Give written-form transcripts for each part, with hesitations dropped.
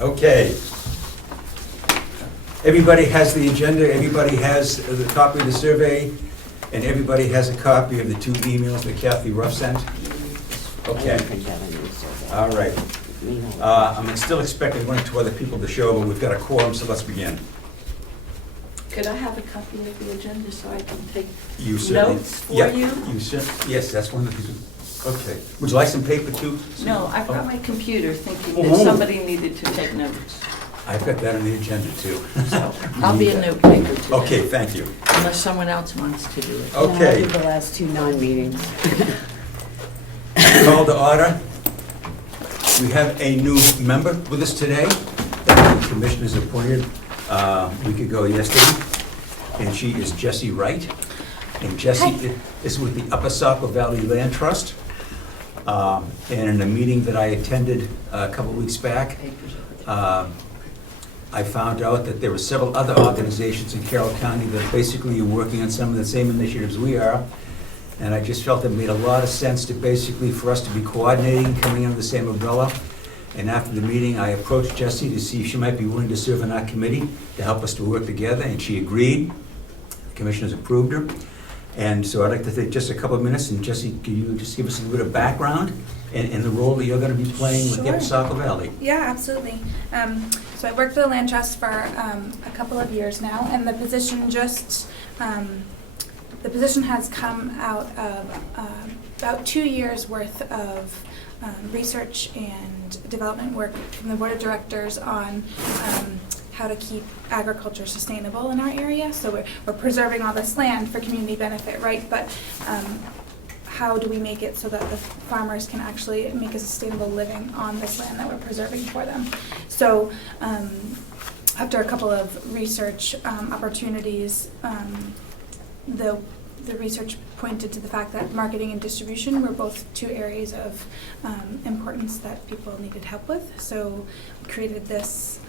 Okay. Everybody has the agenda, everybody has the copy of the survey, and everybody has a copy of the 2 emails that Kathy Ruff sent? Okay. All right. I'm still expecting 1 or 2 other people to show, but we've got a quorum, so let's begin. Could I have a copy of the agenda so I can take You certainly, notes for yeah, you? Yes, that's one of the things. Okay. Would you like some paper too? No, I've got my computer thinking Oh. that somebody needed to take notes. I've got that on the agenda too. So I'll be a note taker today. Okay, thank you. Unless someone else wants to do it. Okay. I'll do the last 2 non-meetings. Call to order. We have a new member with us today that the commission has appointed a week ago yesterday, and she is Jessie Wright. And Jessie is with the Upper Saco Valley Land Trust. And in a meeting that I attended a couple weeks back, I found out that there were several other organizations in Carroll County that basically are working on some of the same initiatives we are. And I just felt it made a lot of sense to basically, for us to be coordinating, coming under the same umbrella. And after the meeting, I approached Jessie to see if she might be willing to serve on our committee to help us to work together, and she agreed. The commissioners approved her. And so I'd like to take just a couple of minutes, and Jessie, can you just give us a little bit of background and the role that you're going to be playing with the Upper Saco Valley? Yeah, absolutely. So I worked for the Land Trust for a couple of years now, and the position has come out of about 2 years worth of research and development work from the board of directors on how to keep agriculture sustainable in our area. So we're preserving all this land for community benefit, right? But how do we make it so that the farmers can actually make a sustainable living on this land that we're preserving for them? So after a couple of research opportunities, the research pointed to the fact that marketing and distribution were both 2 areas of importance that people needed help with. So we created this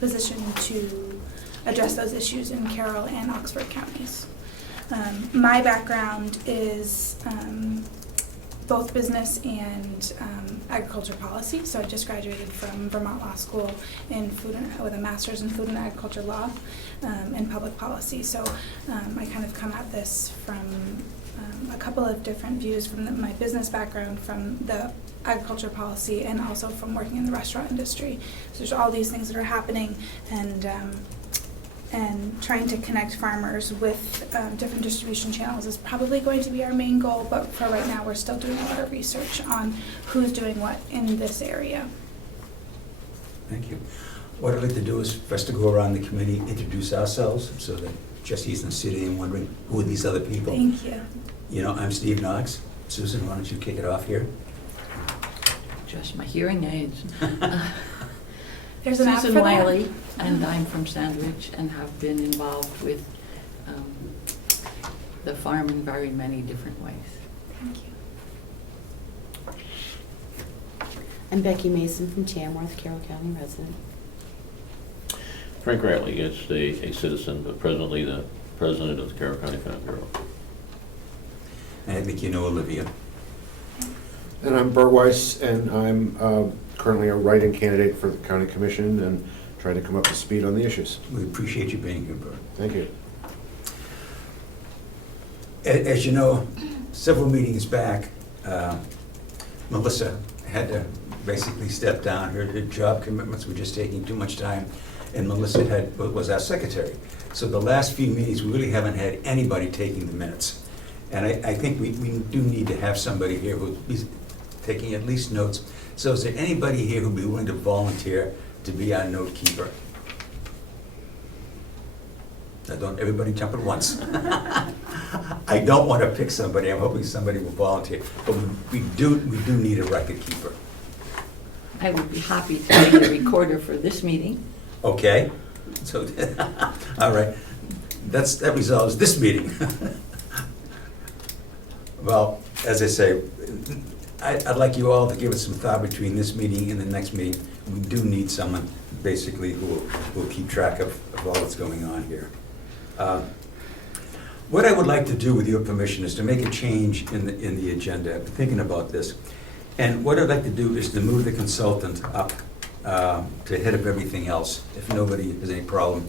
position to address those issues in Carroll and Oxford counties. My background is both business and agriculture policy. So I just graduated from Vermont Law School in with a master's in food and agriculture law and public policy. So I kind of come at this from a couple of different views, from my business background, from the agriculture policy, and also from working in the restaurant industry. So there's all these things that are happening, and trying to connect farmers with different distribution channels is probably going to be our main goal, but for right now we're still doing a lot of research on who's doing what in this area. Thank you. What I'd like to do is for us to go around the committee, introduce ourselves, so that Jessie isn't sitting and wondering who are these other people. Thank you. You know, I'm Steve Knox. Susan, why don't you kick it off here? Just my hearing aids. There's an app for Susan that? Wiley, and I'm from Sandwich and have been involved with the farm in very many different ways. Thank you. I'm Becky Mason from Tamworth, Carroll County resident. Frank Riley is a citizen, but presently the president of the Carroll County Farm Bureau. And I think you know Olivia. And I'm Bert Weiss, and I'm currently a write-in candidate for the county commission and trying to come up to speed on the issues. We appreciate you being here, Bert. Thank you. As you know, several meetings back, Melissa had to basically step down. Her job commitments were just taking too much time, and Melissa was our secretary. So the last few meetings, we really haven't had anybody taking the minutes. And I think we do need to have somebody here who'll be taking at least notes. So is there anybody here who'd be willing to volunteer to be our note keeper? Now, don't everybody jump at once. I don't want to pick somebody. I'm hoping somebody will volunteer. But we do need a record keeper. I would be happy to be the recorder for this meeting. Okay? So, all right. That resolves this meeting. Well, as I say, I'd like you all to give it some thought between this meeting and the next meeting. We do need someone, basically, who will keep track of all that's going on here. What I would like to do, with your permission, is to make a change in the agenda. I've been thinking about this. And what I'd like to do is to move the consultant up to head up everything else, if nobody has any problem.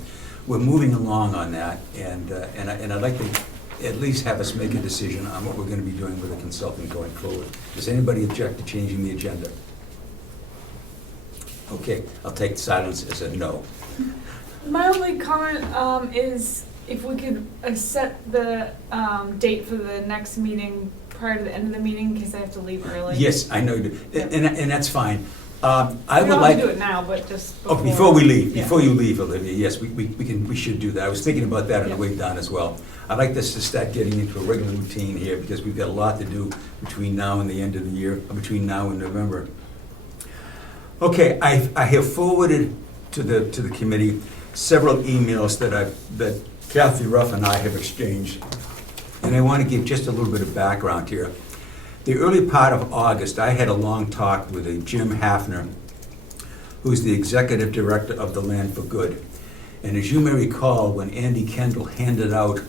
We're moving along on that, and I'd like to at least have us make a decision on what we're gonna be doing with the consultant going forward. Does anybody object to changing the agenda? Okay, I'll take silence as a no. My only comment is if we could set the date for the next meeting prior to the end of the meeting, because I have to leave early. Yes, I know you do, and that's fine. I We would don't have like. to do it now, but just Oh, before. before we leave, Yeah. before you leave, Olivia, yes, we should do that. I was thinking about that on the Yeah. way down as well. I'd like this to start getting into a regular routine here, because we've got a lot to do between now and the end of the year, between now and November. Okay, I have forwarded to the committee several emails that Kathy Ruff and I have exchanged, and I want to give just a little bit of background here. The early part of August, I had a long talk with a Jim Hafner, who's the executive director of the Land for Good. And as you may recall, when Andy Kendall handed out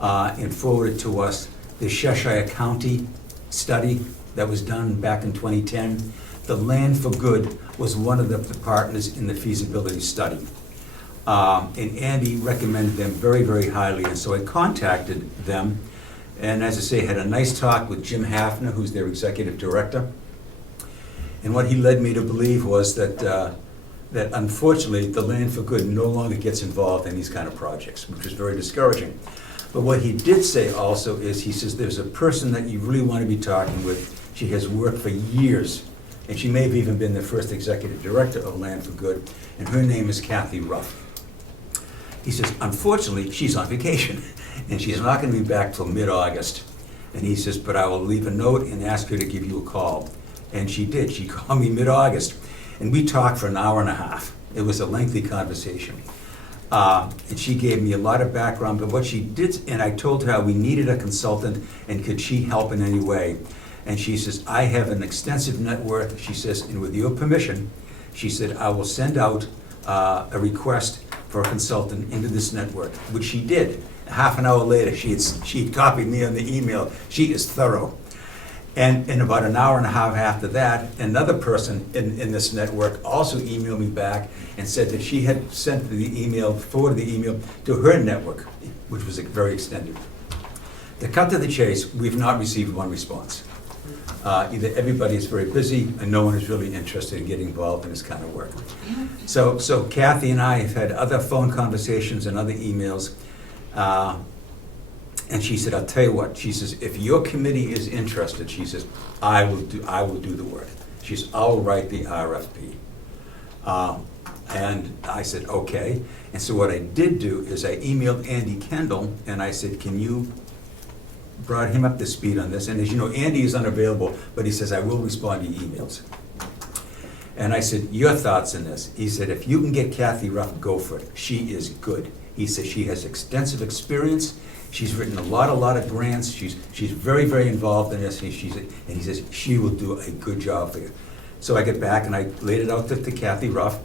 and forwarded to us the Cheshire County study that was done back in 2010, the Land for Good was one of the partners in the feasibility study. And Andy recommended them very, very highly, and so I contacted them. And as I say, had a nice talk with Jim Hafner, who's their executive director. And what he led me to believe was that that unfortunately, the Land for Good no longer gets involved in these kind of projects, which was very discouraging. But what he did say also is, he says, there's a person that you really want to be talking with. She has worked for years, and she may have even been the first executive director of Land for Good, and her name is Kathy Ruff. He says, unfortunately, she's on vacation, and she's not going to be back till mid-August. And he says, but I will leave a note and ask her to give you a call. And she did. She called me mid-August, and we talked for an hour and a half. It was a lengthy conversation. And she gave me a lot of background, but what she did, and I told her we needed a consultant, and could she help in any way? And she says, I have an extensive network. She says, and with your permission, she said, I will send out a request for a consultant into this network, which she did. Half an hour later, she had copied me on the email. She is thorough. And in about an hour and a half after that, another person in this network also emailed me back and said that she had sent the email, forwarded the email to her network, which was very extended. To cut to the chase, we've not received one response. Either everybody is very busy and no one is really interested in getting involved in this kind of work. So Kathy and I have had other phone conversations and other emails. And she said, I'll tell you what, she says, if your committee is interested, she says, I will do the work. She says, I'll write the RFP. And I said, okay. And so what I did do is I emailed Andy Kendall and I said, can you brought him up to speed on this? And as you know, Andy is unavailable, but he says, I will respond to your emails. And I said, your thoughts on this? He said, if you can get Kathy Ruff, go for it. She is good. He says she has extensive experience. She's written a lot of grants. She's very, very involved in this. And he says she will do a good job for you. So I get back and I laid it out to Kathy Ruff.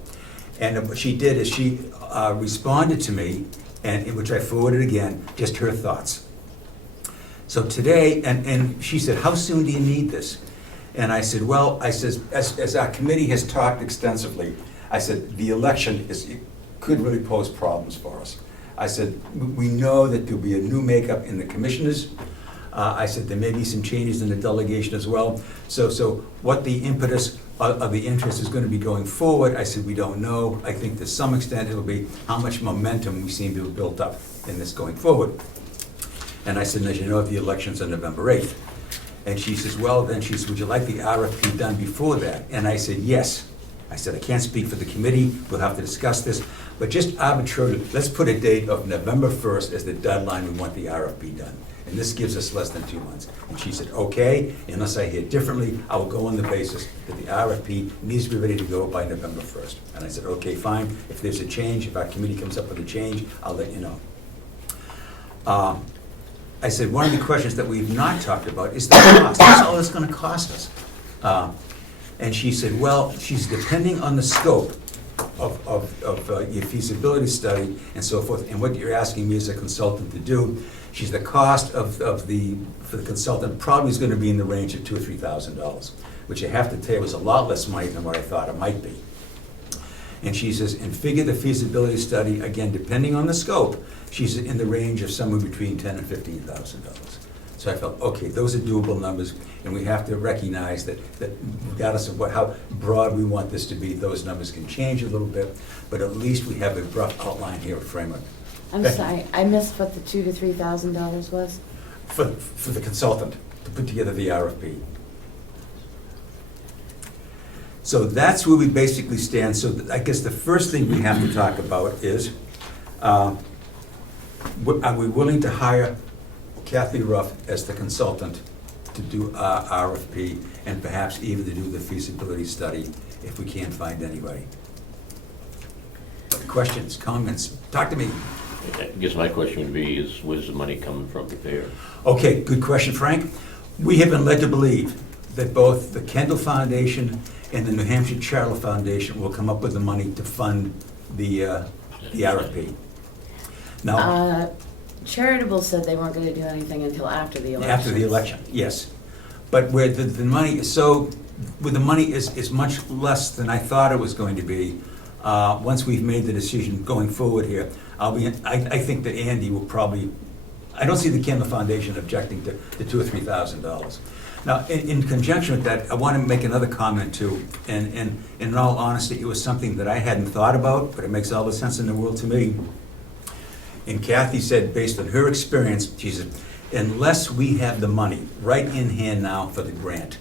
And what she did is she responded to me, and which I forwarded again, just her thoughts. So today, and she said, how soon do you need this? And I said, well, I says, as our committee has talked extensively, I said, the election could really pose problems for us. I said, we know that there'll be a new makeup in the commissioners. I said, there may be some changes in the delegation as well. So what the impetus of the interest is going to be going forward, I said, we don't know. I think to some extent it'll be how much momentum we seem to have built up in this going forward. And I said, as you know, the election's on November 8th. And she says, well, then she says, would you like the RFP done before that? And I said, yes. I said, I can't speak for the committee, we'll have to discuss this, but just arbitrarily, let's put a date of November 1st as the deadline we want the RFP done. And this gives us less than 2 months. And she said, okay, unless I hear differently, I will go on the basis that the RFP needs to be ready to go by November 1st. And I said, okay, fine, if there's a change, if our committee comes up with a change, I'll let you know. I said, one of the questions that we've not talked about is the cost. What's all this going to cost us? And she said, well, she's depending on the scope of your feasibility study and so forth, and what you're asking me as a consultant to do. She's the cost for the consultant probably is going to be in the range of $2,000 or $3,000, which I have to tell you was a lot less money than what I thought it might be. And she says, and figure the feasibility study, again, depending on the scope, she's in the range of somewhere between $10,000 and $15,000. So I felt, okay, those are doable numbers, and we have to recognize that regardless of how broad we want this to be, those numbers can change a little bit, but at least we have a rough outline here, a framework. I'm Becky? sorry, I missed what the $2,000 to $3,000 was. For the consultant to put together the RFP. So that's where we basically stand. So I guess the first thing we have to talk about is, are we willing to hire Kathy Ruff as the consultant to do our RFP and perhaps even to do the feasibility study if we can't find anybody? Questions, comments? Talk to me. I guess my question would be is, where's the money coming from to pay her? Okay, good question, Frank. We have been led to believe that both the Kendall Foundation and the New Hampshire Charitable Foundation will come up with the money to fund the RFP. Now, Charitable said they weren't gonna do anything until after the election. after the election, yes. But where the money is so, where the money is much less than I thought it was going to be, once we've made the decision going forward here, I think that Andy will probably, I don't see the Kendall Foundation objecting to $2,000 or $3,000. Now, in conjunction with that, I want to make another comment too, and in all honesty, it was something that I hadn't thought about, but it makes all the sense in the world to me. And Kathy said, based on her experience, she said, unless we have the money right in hand now for the grant,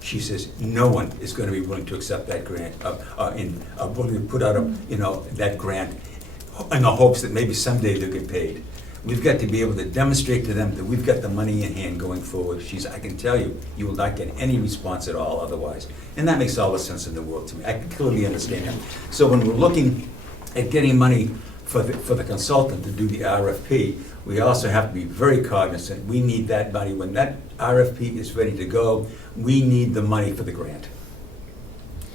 she says, no one is going to be willing to accept that grant, willing to put out that grant in the hopes that maybe someday they'll get paid. We've got to be able to demonstrate to them that we've got the money in hand going forward. I can tell you, you will not get any response at all otherwise. And that makes all the sense in the world to me. I can clearly understand that. So when we're looking at getting money for the consultant to do the RFP, we also have to be very cognizant. We need that money. When that RFP is ready to go, we need the money for the grant.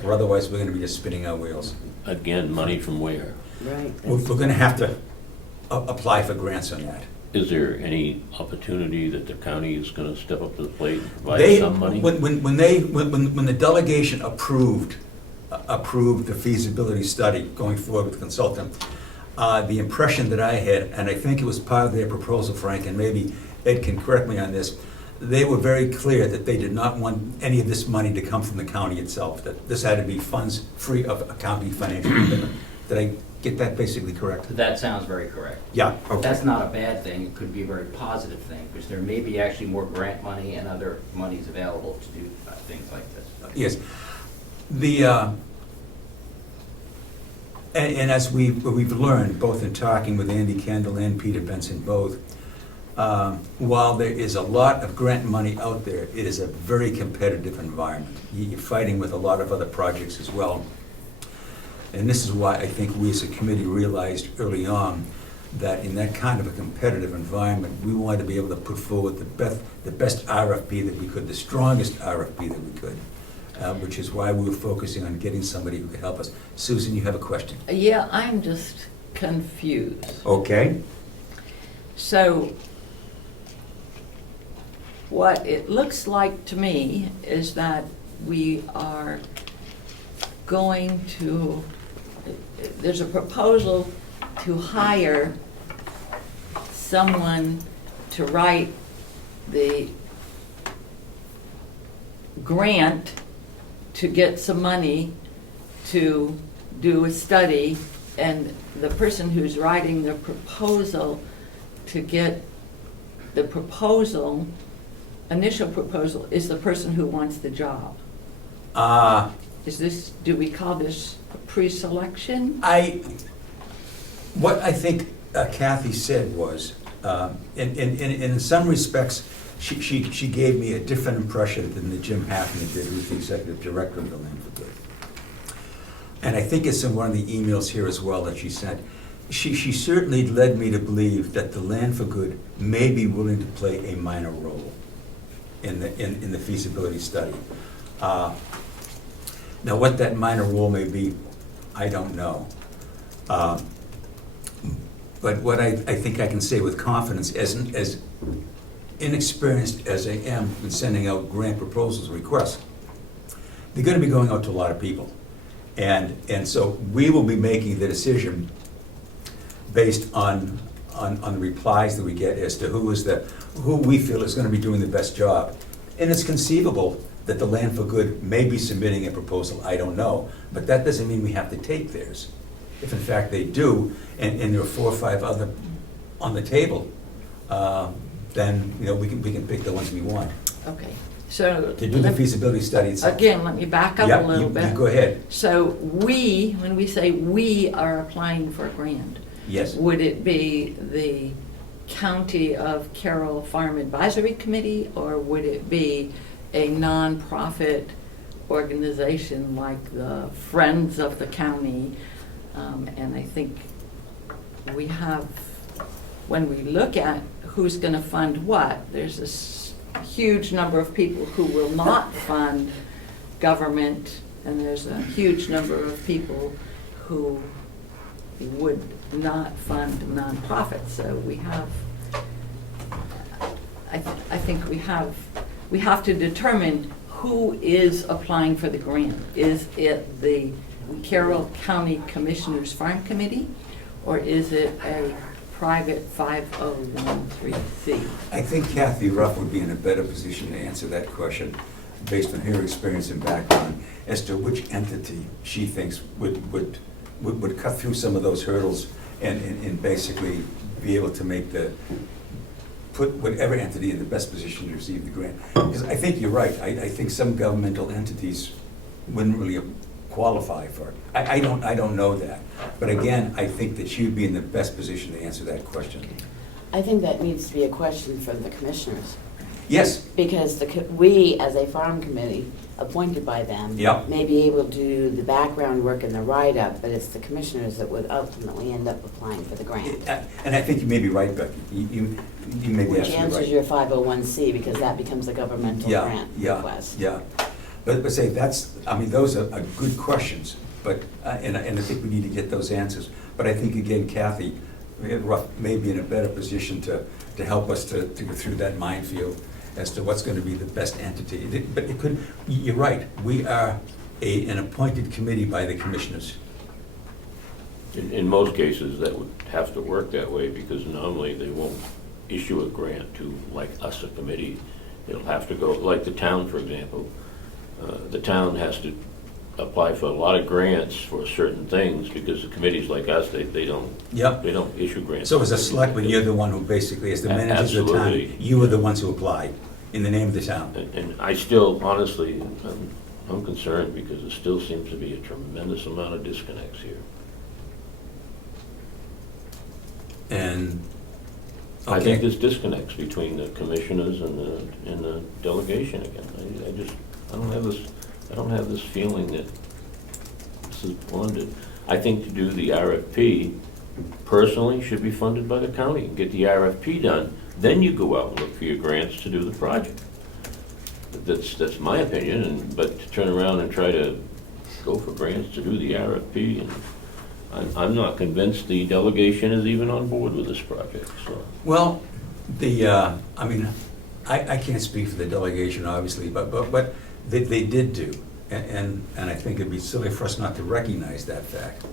Or otherwise, we're going to be just spinning our wheels. Again, money from where? Right. We're going to have to apply for grants on that. Is there any opportunity that the county is going to step up to the plate and provide some money? When the delegation approved the feasibility study going forward with the consultant, the impression that I had, and I think it was part of their proposal, Frank, and maybe Ed can correct me on this, they were very clear that they did not want any of this money to come from the county itself, that this had to be funds free of a county financial commitment. Did I get that basically correct? That sounds very correct. Yeah, okay. That's not a bad thing, it could be a very positive thing, because there may be actually more grant money and other monies available to do things like this. Yes. And as we've learned, both in talking with Andy Kendall and Peter Benson both, while there is a lot of grant money out there, it is a very competitive environment. You're fighting with a lot of other projects as well. And this is why I think we as a committee realized early on that in that kind of a competitive environment, we wanted to be able to put forward the best RFP that we could, the strongest RFP that we could. Which is why we were focusing on getting somebody who could help us. Susan, you have a question? Yeah, I'm just confused. Okay. So what it looks like to me is that we are going to, there's a proposal to hire someone to write the grant to get some money to do a study, and the person who's writing the proposal to get the proposal, initial proposal, is the person who wants the job. Is this, do we call this a pre-selection? What I think Kathy said was, in some respects, she gave me a different impression than the Jim Haffner did, who's the executive director of the Land for Good. And I think it's in one of the emails here as well that she sent. She certainly led me to believe that the Land for Good may be willing to play a minor role in the feasibility study. Now, what that minor role may be, I don't know. But what I think I can say with confidence, as inexperienced as I am in sending out grant proposals requests, they're going to be going out to a lot of people. And so we will be making the decision based on the replies that we get as to who we feel is gonna be doing the best job. And it's conceivable that the Land for Good may be submitting a proposal, I don't know, but that doesn't mean we have to take theirs. If in fact they do, and there are 4 or 5 other on the table, then, we can pick the ones we want. Okay, so. To do the feasibility study itself. Again, let me back up Yeah, a little bit. you go ahead. So when we say we are applying for a grant, Yes. would it be the County of Carroll Farm Advisory Committee, or would it be a nonprofit organization like the Friends of the County? And I think we have, when we look at who's going to fund what, there's this huge number of people who will not fund government, and there's a huge number of people who would not fund nonprofits. So we have, I think we have to determine who is applying for the grant. Is it the Carroll County Commissioners Farm Committee, or is it a private 5013C? I think Kathy Ruff would be in a better position to answer that question based on her experience and background as to which entity she thinks would cut through some of those hurdles and basically be able to put whatever entity in the best position to receive the grant. Because I think you're right. I think some governmental entities wouldn't really qualify for it. I don't know that. But again, I think that she would be in the best position to answer that question. I think that needs to be a question for the commissioners. Yes. Because we, as a farm committee, appointed by them, Yep. may be able to do the background work and the write-up, but it's the commissioners that would ultimately end up applying for the grant. And I think you may be right, Becky. You may be Which absolutely right. answers your 501c, because that becomes a governmental grant request. Yeah, but say those are good questions, but, and I think we need to get those answers. But I think, again, Kathy Ruff may be in a better position to help us to go through that minefield as to what's going to be the best entity. But it could, you're right, we are an appointed committee by the commissioners. In most cases, that would have to work that way, because normally they won't issue a grant to, like us, a committee. It'll have to go, like the town, for example. The town has to apply for a lot of grants for certain things, because the committees like us, they don't Yep. they don't issue grants. So as a selectman, you're the one who basically, as the managers of the town, Absolutely. you are the ones who apply in the name of the town. And I still, honestly, I'm concerned, because there still seems to be a tremendous amount of disconnects here. And, I think okay, there's disconnects between the commissioners and the delegation again. I don't have this feeling that this is blended. I think to do the RFP, personally, should be funded by the county, and get the RFP done. Then you go out and look for your grants to do the project. That's my opinion, but to turn around and try to go for grants to do the RFP, and I'm not convinced the delegation is even on board with this project, so. well, I can't speak for the delegation, obviously, but they did do, and I think it'd be silly for us not to recognize that fact,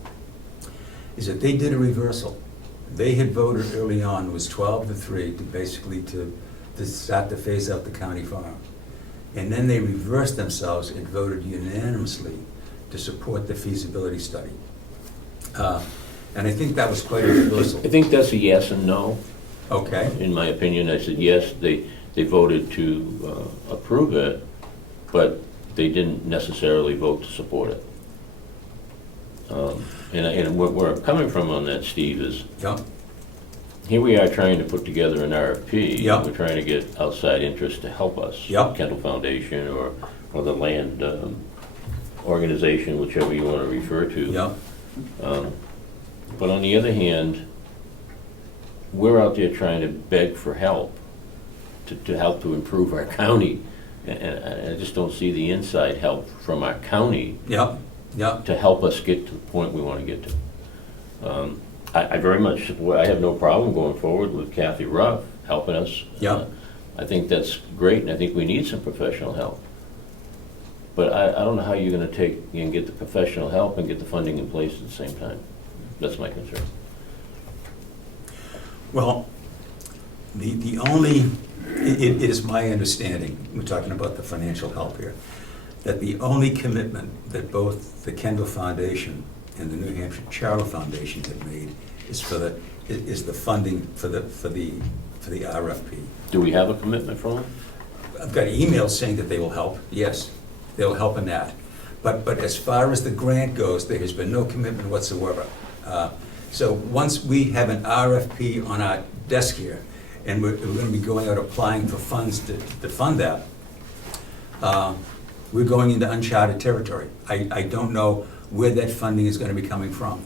is that they did a reversal. They had voted early on, it was 12-3, to basically to start to phase out the county farm. And then they reversed themselves and voted unanimously to support the feasibility study. And I think that was quite a reversal. I think that's a yes and no. Okay. In my opinion, I said yes, they voted to approve it, but they didn't necessarily vote to support it. And where I'm coming from on that, Steve, is Yeah. here we are trying to put together an RFP. Yeah. We're trying to get outside interest to help us. Yeah. Kendall Foundation or the land organization, whichever you want to refer to. Yeah. But on the other hand, we're out there trying to beg for help, to help to improve our county. And I just don't see the inside help from our county Yeah. Yeah. to help us get to the point we want to get to. I very much support, I have no problem going forward with Kathy Ruff helping us. Yeah. I think that's great, and I think we need some professional help. But I don't know how you're gonna take and get the professional help and get the funding in place at the same time. That's my concern. Well, the only, it is my understanding, we're talking about the financial help here, that the only commitment that both the Kendall Foundation and the New Hampshire Charter Foundation have made is the funding for the RFP. Do we have a commitment from them? I've got emails saying that they will help, yes, they'll help in that. But as far as the grant goes, there has been no commitment whatsoever. So once we have an RFP on our desk here, and we're gonna be going out applying for funds to fund that, we're going into uncharted territory. I don't know where that funding is gonna be coming from.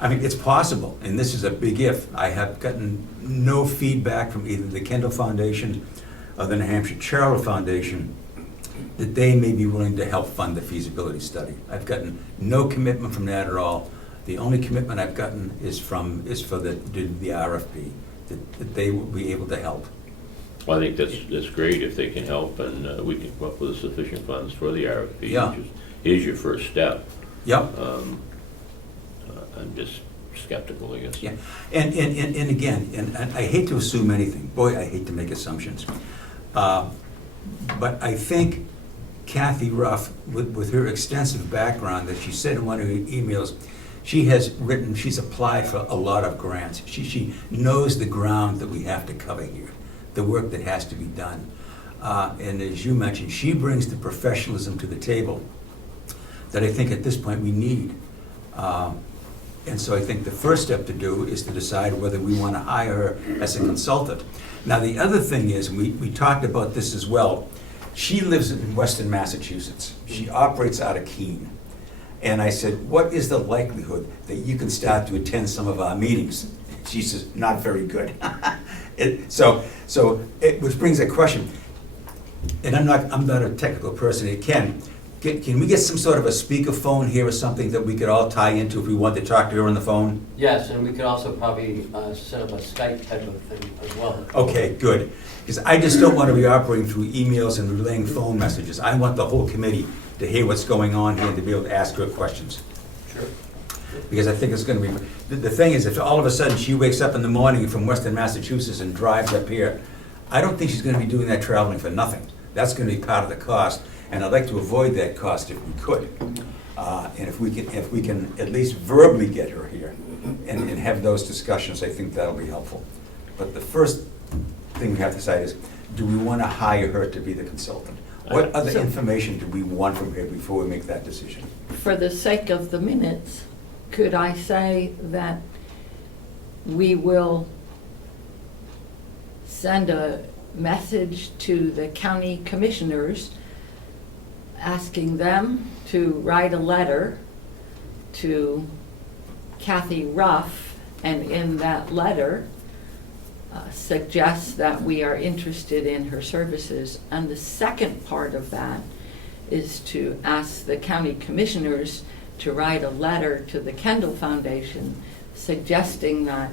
I mean, it's possible, and this is a big if. I have gotten no feedback from either the Kendall Foundation or the New Hampshire Charter Foundation that they may be willing to help fund the feasibility study. I've gotten no commitment from that at all. The only commitment I've gotten is for the RFP, that they will be able to help. Well, I think that's great if they can help, and we can come up with sufficient funds for the RFP, Yeah. which is your first step. Yep. I'm just skeptical, I guess. Yeah, and again, and I hate to assume anything. Boy, I hate to make assumptions. But I think Kathy Ruff, with her extensive background that she said in one of her emails, she's applied for a lot of grants. She knows the ground that we have to cover here, the work that has to be done. And as you mentioned, she brings the professionalism to the table that I think at this point we need. And so I think the first step to do is to decide whether we want to hire her as a consultant. Now, the other thing is, we talked about this as well, she lives in Western Massachusetts. She operates out of Keene. And I said, what is the likelihood that you can start to attend some of our meetings? She says, not very good. Which brings a question, and I'm not a technical person, Can we get some sort of a speakerphone here or something that we could all tie into if we want to talk to her on the phone? Yes, and we could also probably set up a Skype type of thing as well. Okay, good. Because I just don't want to be operating through emails and relaying phone messages. I want the whole committee to hear what's going on here and to be able to ask her questions. Sure. Because I think it's going to be, the thing is, if all of a sudden she wakes up in the morning from Western Massachusetts and drives up here, I don't think she's going to be doing that traveling for nothing. That's going to be part of the cost. And I'd like to avoid that cost if we could. And if we can at least verbally get her here and have those discussions, I think that'll be helpful. But the first thing we have to decide is, do we want to hire her to be the consultant? What other information do we want from her before we make that decision? For the sake of the minutes, could I say that we will send a message to the county commissioners asking them to write a letter to Kathy Ruff, and in that letter suggest that we are interested in her services. And the second part of that is to ask the county commissioners to write a letter to the Kendall Foundation suggesting that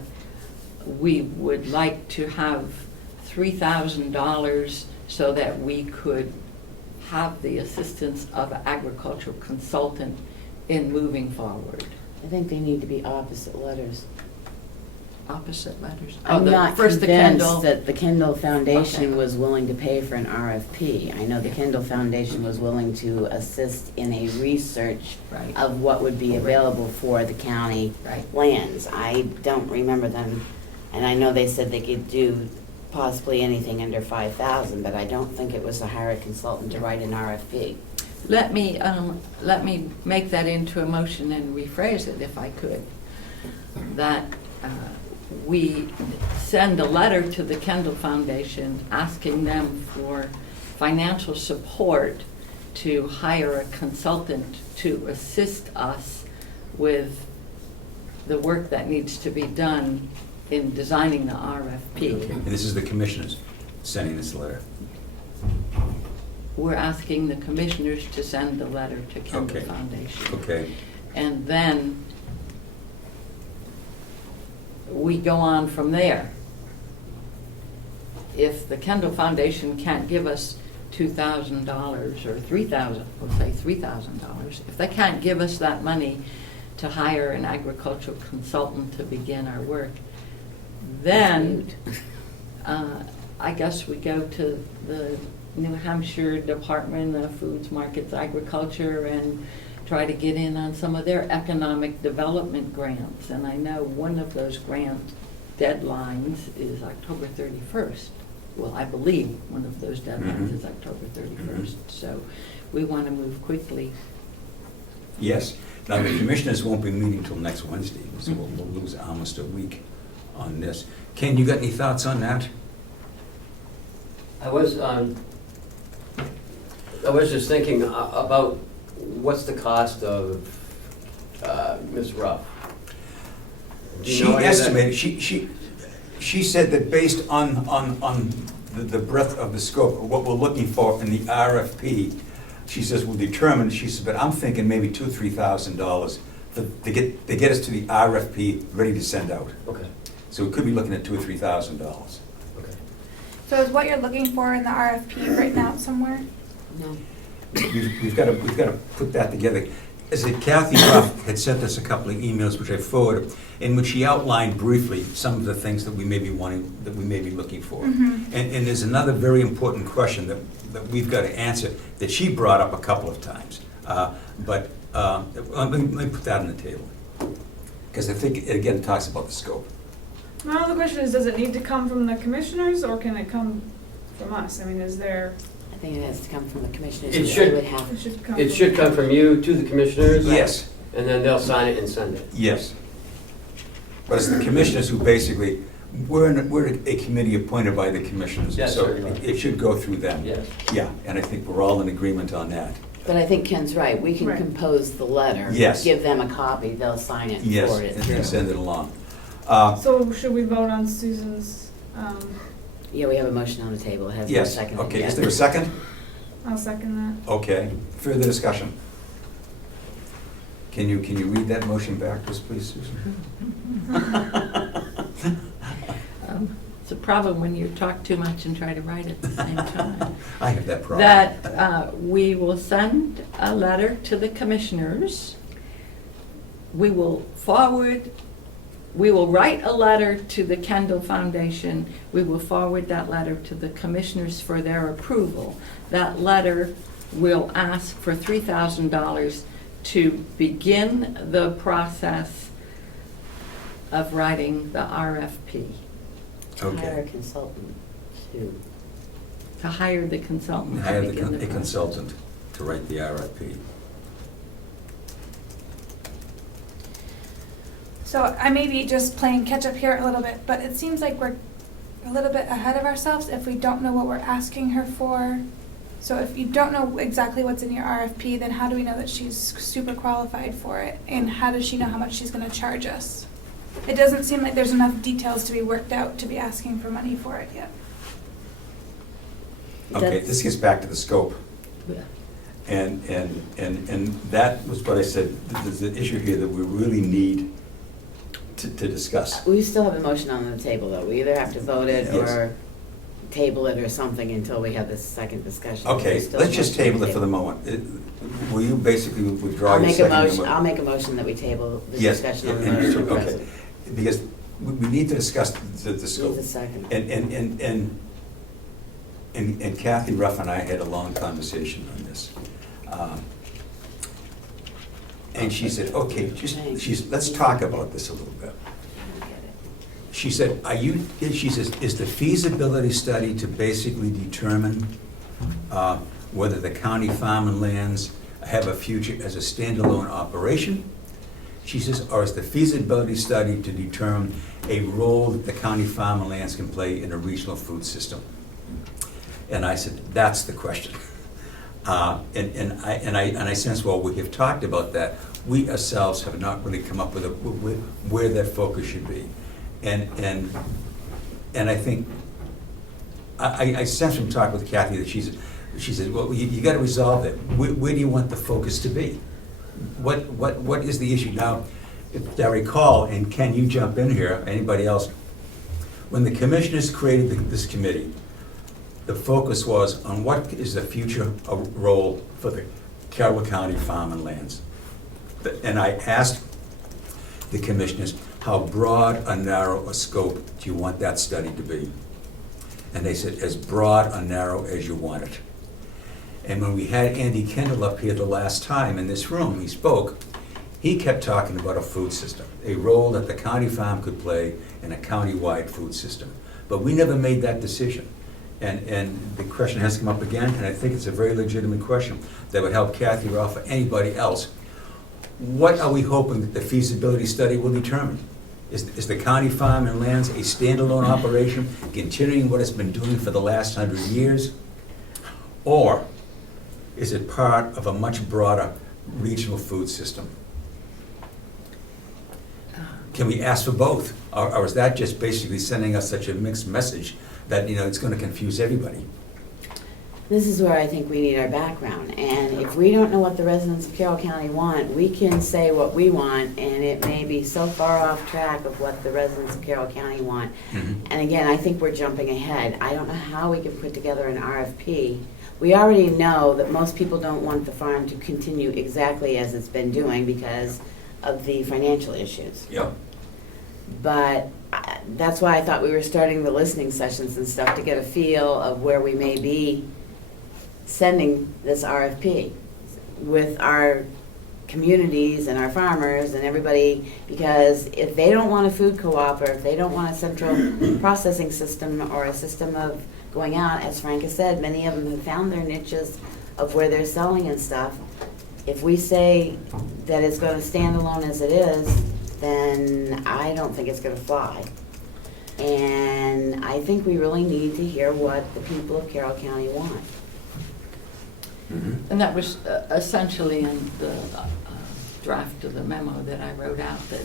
we would like to have $3,000 so that we could have the assistance of an agricultural consultant in moving forward. I think they need to be opposite letters. Opposite letters? I'm not first the Kendall. convinced that the Kendall Foundation Okay. was willing to pay for an RFP. I know the Kendall Foundation was willing to assist in a research Right. of what would be available for the county Right. lands. I don't remember them, and I know they said they could do possibly anything under 5,000, but I don't think it was to hire a consultant to write an RFP. Let me make that into a motion and rephrase it if I could. That we send a letter to the Kendall Foundation asking them for financial support to hire a consultant to assist us with the work that needs to be done in designing the RFP. Okay. And this is the commissioners sending this letter. We're asking the commissioners to send the letter to Kendall Okay. Foundation. Okay. And then we go on from there. If the Kendall Foundation can't give us $2,000 or $3,000, we'll say $3,000, if they can't give us that money to hire an agricultural consultant to begin our work, then I guess we go to the New Hampshire Department of Foods, Markets, Agriculture and try to get in on some of their economic development grants. And I know one of those grant deadlines is October 31st. Well, I believe one of those deadlines is October 31st. So we want to move quickly. Yes. Now, the commissioners won't be meeting till next Wednesday, so we'll lose almost a week on this. Ken, you got any thoughts on that? I was just thinking about what's the cost of Ms. Ruff? Do you She know any of that? estimated, she said that based on the breadth of the scope, of what we're looking for in the RFP, she says we'll determine, she says, but I'm thinking maybe $2,000 or $3,000 to get us to the RFP ready to send out. Okay, So we could be looking at $2,000 or $3,000. okay. So is what you're looking for in the RFP written out somewhere? No. We've got to put that together. As Kathy Ruff had sent us a couple of emails, which I forwarded, in which she outlined briefly some of the things that we may be looking for. Mm-hmm. And there's another very important question that we've got to answer that she brought up a couple of times. But let me put that on the table, because I think it again talks about the scope. My other question is, does it need to come from the commissioners or can it come from us? I mean, is there, I think it has to come from the commissioners. It They should- would have- it should come It should come from you to the commissioners? Yes, And then they'll sign it and send it? yes. But it's the commissioners who basically, we're a committee appointed by the commissioners. Yes, So certainly. it should go through them. Yes. Yeah, and I think we're all in agreement on that. But I think Ken's right, we can Right. compose the letter. Yes. Give them a copy, they'll sign it and Yes, forward it and through. send it along. so should we vote on Susan's, Yeah, we have a motion on the table, it has no Yes, second. okay, is there a second? I'll second that. Okay, further discussion? Can you read that motion back to us, please, Susan? It's a problem when you talk too much and try to write at the same time. I have that problem. That we will send a letter to the commissioners. We will write a letter to the Kendall Foundation. We will forward that letter to the commissioners for their approval. That letter will ask for $3,000 to begin the process of writing the RFP, Hire a Okay. consultant to, to hire the consultant Hire to begin the a process. consultant to write the RFP. So I may be just playing catch up here a little bit, but it seems like we're a little bit ahead of ourselves if we don't know what we're asking her for. So if you don't know exactly what's in your RFP, then how do we know that she's super qualified for it? And how does she know how much she's gonna charge us? It doesn't seem like there's enough details to be worked out to be asking for money for it yet. Okay, That's- this gets back to the scope. Yeah. And that was what I said, there's an issue here that we really need to discuss. we still have a motion on the table though, we either have to vote it Yes. or table it or something until we have this second discussion. Okay, There's still a let's just motion on table the it for the moment. Will you basically withdraw I'll your make a second? motion, I'll make a motion that we table the Yes, discussion on the and- motion. okay. present. Because we need to discuss the scope. Need a second. And Kathy Ruff and I had a long conversation on this. And she said, okay, let's talk about this a little bit. She said, she says, is the feasibility study to basically determine whether the county farm and lands have a future as a standalone operation? She says, or is the feasibility study to determine a role that the county farm and lands can play in a regional food system? And I said, that's the question. And I sense, well, we have talked about that. We ourselves have not really come up with where that focus should be. And I think, I sense from talking with Kathy that she said, well, you gotta resolve it. Where do you want the focus to be? What is the issue? Now, if I recall, and Ken, you jump in here, anybody else, when the commissioners created this committee, the focus was on what is the future role for the Carroll County Farm and Lands. And I asked the commissioners, how broad or narrow a scope do you want that study to be? And they said, as broad or narrow as you want it. And when we had Andy Kendall up here the last time in this room, he spoke, he kept talking about a food system, a role that the county farm could play in a county-wide food system. But we never made that decision. And the question has come up again, and I think it's a very legitimate question that would help Kathy Ralph or anybody else. What are we hoping that the feasibility study will determine? Is the county farm and lands a standalone operation, continuing what it's been doing for the last 100 years? Or is it part of a much broader regional food system? Can we ask for both? Or is that just basically sending us such a mixed message that, it's going to confuse everybody? This is where I think we need our background, and if we don't know what the residents of Carroll County want, we can say what we want, and it may be so far off track of what the residents of Carroll County want. Mhm. And again, I think we're jumping ahead. I don't know how we can put together an RFP. We already know that most people don't want the farm to continue exactly as it's been doing because of the financial issues. Yep. But that's why I thought we were starting the listening sessions and stuff to get a feel of where we may be sending this RFP with our communities and our farmers and everybody, because if they don't want a food co-op, or if they don't want a central processing system or a system of going out, as Frank has said, many of them have found their niches of where they're selling and stuff. If we say that it's going to stand alone as it is, then I don't think it's going to fly. And I think we really need to hear what the people of Carroll County want. And that was essentially in the draft of the memo that I wrote out, that,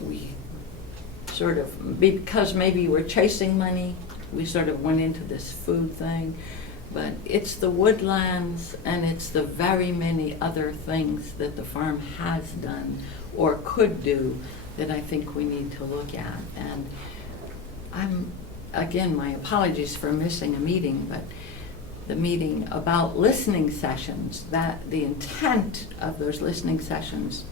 we sort of, because maybe we're chasing money, we sort of went into this food thing, but it's the woodlands and it's the very many other things that the farm has done or could do that I think we need to look at. And again, my apologies for missing a meeting, but the meeting about listening sessions, that the intent of those listening sessions,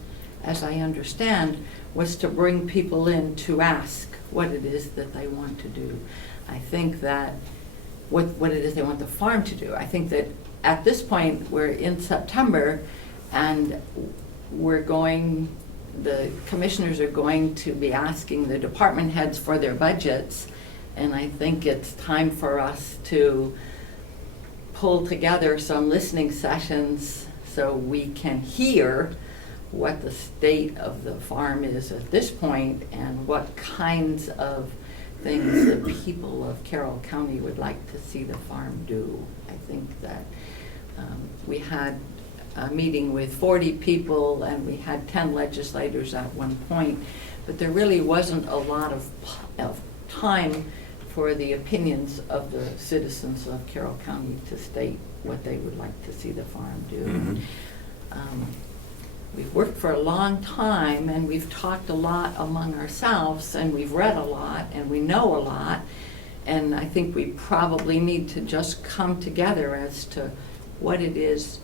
as I understand, was to bring people in to ask what it is that they want to do. I think that what it is they want the farm to do. I think that at this point, we're in September, and the commissioners are going to be asking the department heads for their budgets, and I think it's time for us to pull together some listening sessions so we can hear what the state of the farm is at this point and what kinds of things the people of Carroll County would like to see the farm do. I think that we had a meeting with 40 people and we had 10 legislators at one point, but there really wasn't a lot of time for the opinions of the citizens of Carroll County to state what they would like to see the farm do. Mm-hmm. We've worked for a long time and we've talked a lot among ourselves and we've read a lot and we know a lot, and I think we probably need to just come together as to what it is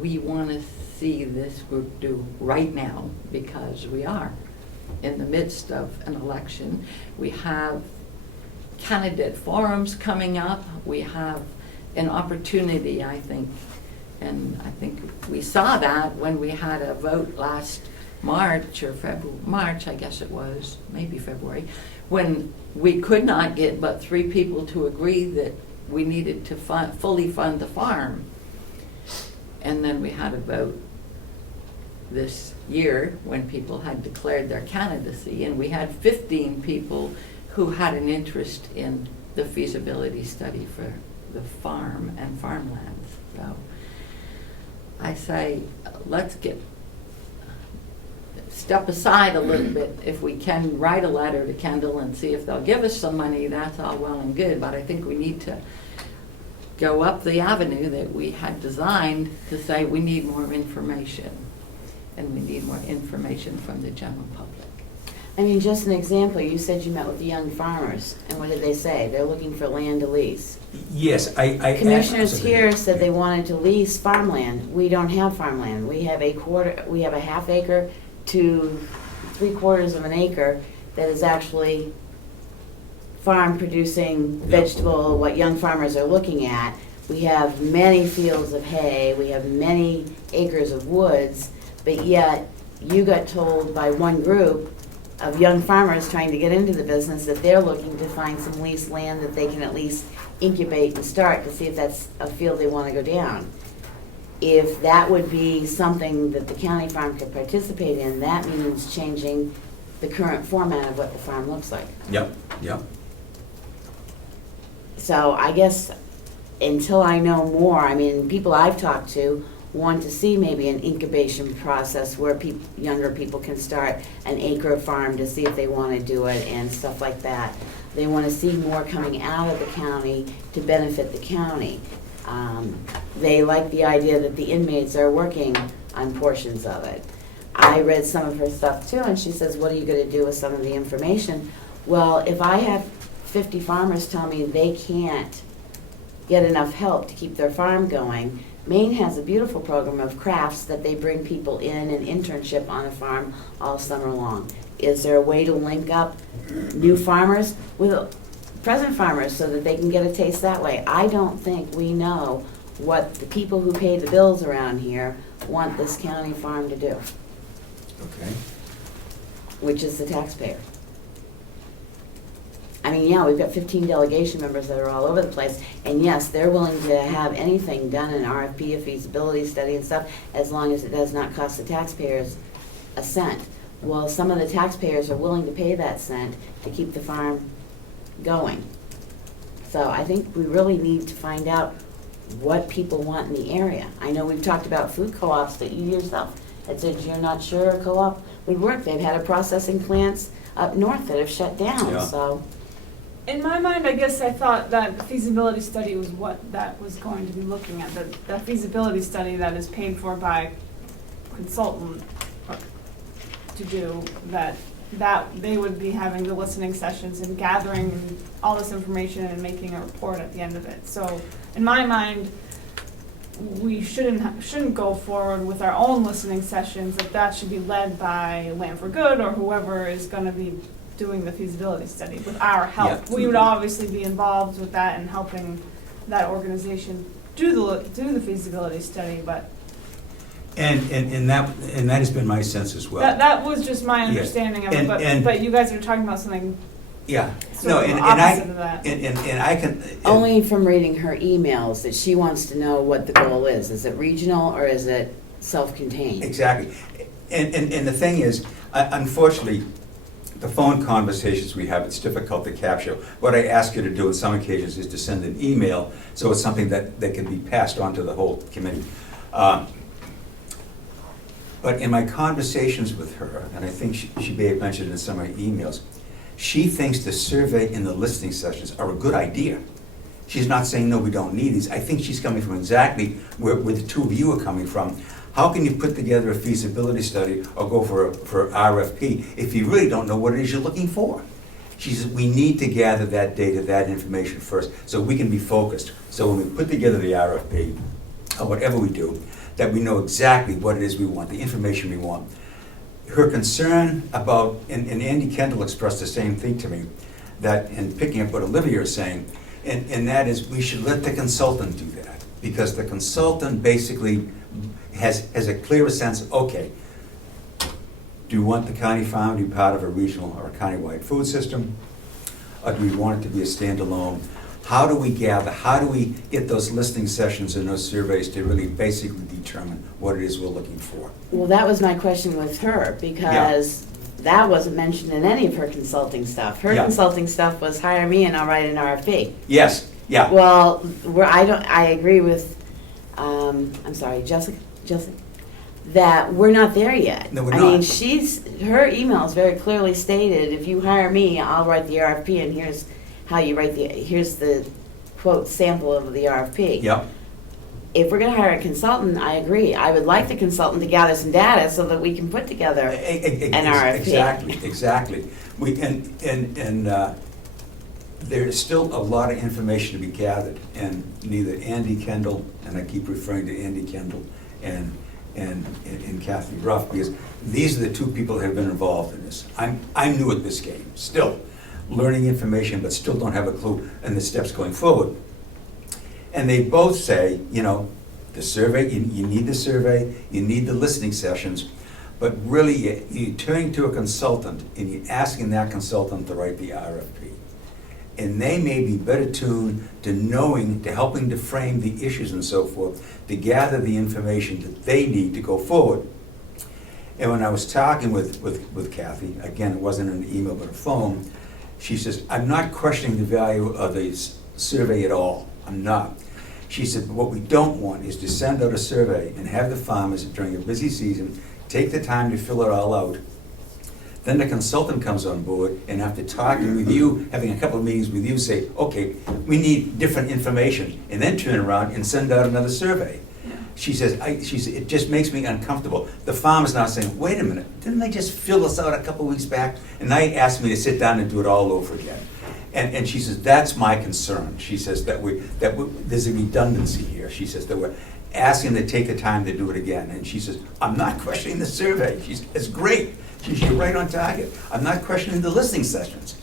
we want to see this group do right now, because we are in the midst of an election. We have candidate forums coming up. We have an opportunity, I think, and I think we saw that when we had a vote last March or March, I guess it was, maybe February, when we could not get but 3 people to agree that we needed to fully fund the farm. And then we had a vote this year when people had declared their candidacy, and we had 15 people who had an interest in the feasibility study for the farm and farmlands. So I say, let's step aside a little bit. If we can write a letter to Kendall and see if they'll give us some money, that's all well and good, but I think we need to go up the avenue that we had designed to say we need more information, and we need more information from the general public. I mean, just an example, you said you met with the young farmers, and what did they say? They're looking for land to lease. Yes, I. Commissioners here said they wanted to lease farmland. We don't have farmland. We have a half acre to 3/4 of an acre that is actually farm producing vegetable, what young farmers are looking at. We have many fields of hay, we have many acres of woods, but yet you got told by one group of young farmers trying to get into the business that they're looking to find some leased land that they can at least incubate and start to see if that's a field they want to go down. If that would be something that the county farm could participate in, that means changing the current format of what the farm looks like. Yep, yep. So I guess until I know more, I mean, people I've talked to want to see maybe an incubation process where younger people can start an acre farm to see if they want to do it and stuff like that. They want to see more coming out of the county to benefit the county. They like the idea that the inmates are working on portions of it. I read some of her stuff too, and she says, what are you going to do with some of the information? Well, if I have 50 farmers tell me they can't get enough help to keep their farm going, Maine has a beautiful program of crafts that they bring people in an internship on a farm all summer long. Is there a way to link up new farmers with present farmers so that they can get a taste that way? I don't think we know what the people who pay the bills around here want this county farm to do, Okay. which is the taxpayer. I mean, yeah, we've got 15 delegation members that are all over the place, and yes, they're willing to have anything done, an RFP, a feasibility study and stuff, as long as it does not cost the taxpayers a cent. Well, some of the taxpayers are willing to pay that cent to keep the farm going. So I think we really need to find out what people want in the area. I know we've talked about food co-ops that you yourself had said you're not sure a co-op would work. They've had a processing plants up north that have shut down, Yeah. so. In my mind, I guess I thought that the feasibility study was what that was going to be looking at. The feasibility study that is paid for by consultant to do that they would be having the listening sessions and gathering all this information and making a report at the end of it. So in my mind, we shouldn't go forward with our own listening sessions, that should be led by Land for Good or whoever is going to be doing the feasibility study with our help. Yeah. We would obviously be involved with that and helping that organization do the feasibility study, but And that has been my sense as well. that was just my Yeah. understanding of it, And- but you guys are talking about something Yeah. sort No, of and opposite of that. I can. Only from reading her emails that she wants to know what the goal is. Is it regional or is it self-contained? Exactly. And the thing is, unfortunately, the phone conversations we have, it's difficult to capture. What I ask you to do in some occasions is to send an email, so it's something that can be passed on to the whole committee. But in my conversations with her, and I think she may have mentioned in some of her emails, she thinks the survey and the listening sessions are a good idea. She's not saying, no, we don't need these. I think she's coming from exactly where the two of you are coming from. How can you put together a feasibility study or go for RFP if you really don't know what it is you're looking for? She says, we need to gather that data, that information first, so we can be focused. So when we put together the RFP, or whatever we do, that we know exactly what it is we want, the information we want. Her concern about, and Andy Kendall expressed the same thing to me, that, and picking up what Olivia is saying, and that is we should let the consultant do that, because the consultant basically has a clearer sense of, okay, do we want the county farm to be part of a regional or a countywide food system? Or do we want it to be a standalone? How do we gather, how do we get those listening sessions and those surveys to really basically determine what it is we're looking for? Well, that was my question with her, because that wasn't mentioned in any of her consulting stuff. Her Yeah. consulting stuff was hire me and I'll write an RFP. Yes, yeah. Well, I agree with, I'm sorry, Jessica, that we're not there yet. No, we're I mean, not. her email's very clearly stated, if you hire me, I'll write the RFP, and here's how you write here's the quote sample of the RFP. Yep. if we're gonna hire a consultant, I agree. I would like the consultant to gather some data so that we can put together an RFP. Exactly. There's still a lot of information to be gathered, and neither Andy Kendall, and I keep referring to Andy Kendall, and Kathy Ruff, because these are the two people that have been involved in this. I'm new at this game, still, learning information, but still don't have a clue in the steps going forward. And they both say, the survey, you need the survey, you need the listening sessions, but really, you're turning to a consultant, and you're asking that consultant to write the RFP. And they may be better tuned to helping to frame the issues and so forth, to gather the information that they need to go forward. And when I was talking with Kathy, again, it wasn't an email but a phone, she says, I'm not questioning the value of the survey at all. I'm not. She said, what we don't want is to send out a survey and have the farmers during a busy season take the time to fill it all out. Then the consultant comes on board, and after talking with you, having a couple of meetings with you, say, okay, we need different information, and then turn around and send out another survey. She says, it just makes me uncomfortable. The farmer's now saying, wait a minute, didn't they just fill this out a couple of weeks back? And now he asked me to sit down and do it all over again. And she says, that's my concern. She says that there's a redundancy here. She says that we're asking to take the time to do it again. And she says, I'm not questioning the survey. It's great. You're right on target. I'm not questioning the listening sessions.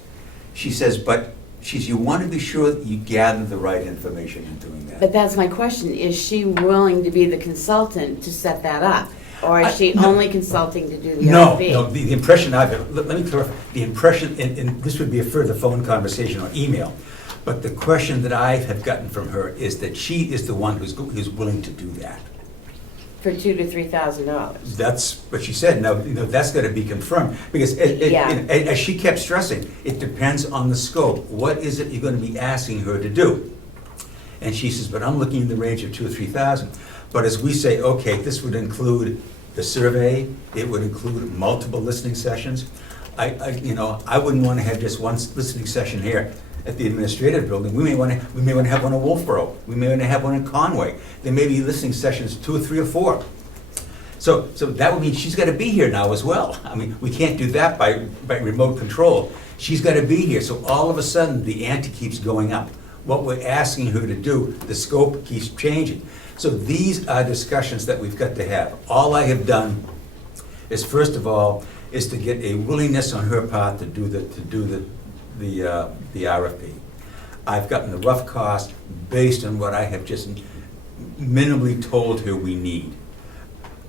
She says, but you want to be sure that you gather the right information in doing that. But that's my question. Is she willing to be the consultant to set that up? Or is she only consulting to do the RFP? No, the impression I've had, let me clarify, the impression, and this would be a further phone conversation or email, but the question that I have gotten from her is that she is the one who's willing to do that. For $2,000 to $3,000. That's what she said. Now, that's got to be confirmed, because as she kept stressing, it depends on the scope. What is it you're going to be asking her to do? And she says, but I'm looking in the range of $2,000 or $3,000. But as we say, okay, this would include the survey, it would include multiple listening sessions. I wouldn't want to have just one listening session here at the administrative building. We may want to have one in Wolfboro. We may want to have one in Conway. There may be listening sessions 2 or 3 or 4. So that would mean she's got to be here now as well. I mean, we can't do that by remote control. She's got to be here. So all of a sudden, the ante keeps going up. What we're asking her to do, the scope keeps changing. So these are discussions that we've got to have. All I have done is, first of all, is to get a willingness on her part to do the RFP. I've gotten the rough cost based on what I have just minimally told her we need.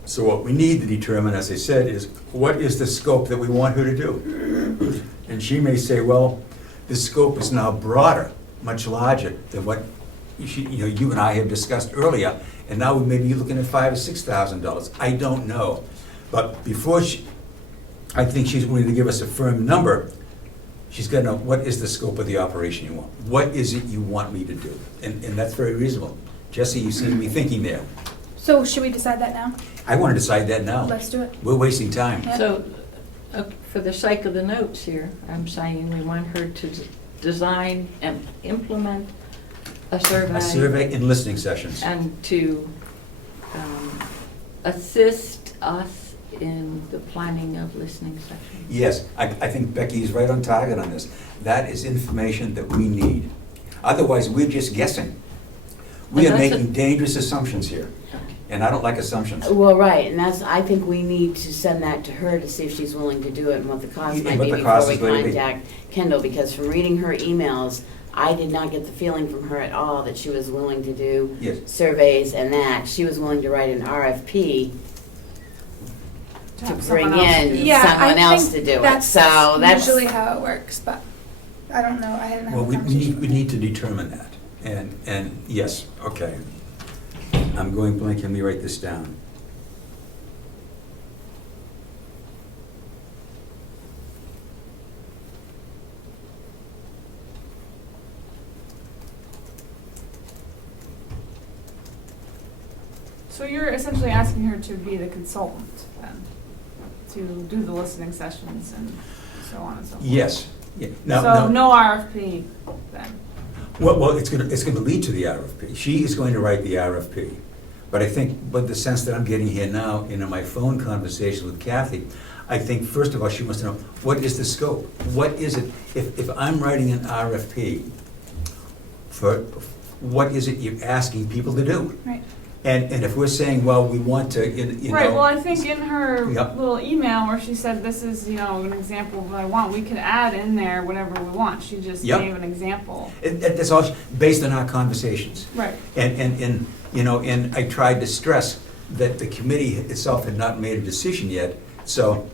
So what we need to determine, as I said, is what is the scope that we want her to do? And she may say, well, the scope is now broader, much larger than what you and I have discussed earlier, and now we may be looking at $5,000 or $6,000. I don't know. But I think she's willing to give us a firm number. She's got to know, what is the scope of the operation you want? What is it you want me to do? And that's very reasonable. Jesse, you seem to be thinking there. So should we decide that now? I want to decide that now. Let's do it. We're wasting time. Yeah. So, for the sake of the notes here, I'm saying we want her to design and implement a survey. A survey and listening sessions. And to assist us in the planning of listening sessions. Yes, I think Becky is right on target on this. That is information that we need. Otherwise, we're just guessing. We are making dangerous assumptions here, and I don't like assumptions. Well, right, and I think we need to send that to her to see if she's willing to do it and what the cost might be before we contact Kendall, because from reading her emails, I did not get the feeling from her at all that she was willing to do surveys and that. She was willing to write an RFP to bring in someone else to do it. That's so that's usually how it works, but I don't know. I didn't have Well, a we conversation. need to determine that. And yes, okay. I'm going blank. Let me write this down. So you're essentially asking her to be the consultant then, to do the listening sessions and so on and so forth? Yes. Yeah. So no RFP then? Well, it's going to lead to the RFP. She is going to write the RFP. But I think, with the sense that I'm getting here now, in my phone conversation with Kathy, I think, first of all, she wants to know, what is the scope? What is it, if I'm writing an RFP, for, what is it you're asking people to do? Right. And if we're saying, well, we want to, you know. Right, well, I think in her Yep. little email where she said this is, you know, an example of what I want, we could add in there whatever we want. She just Yep. gave an example. That's all, based on our conversations. Right. And, you know, and I tried to stress that the committee itself had not made a decision yet, so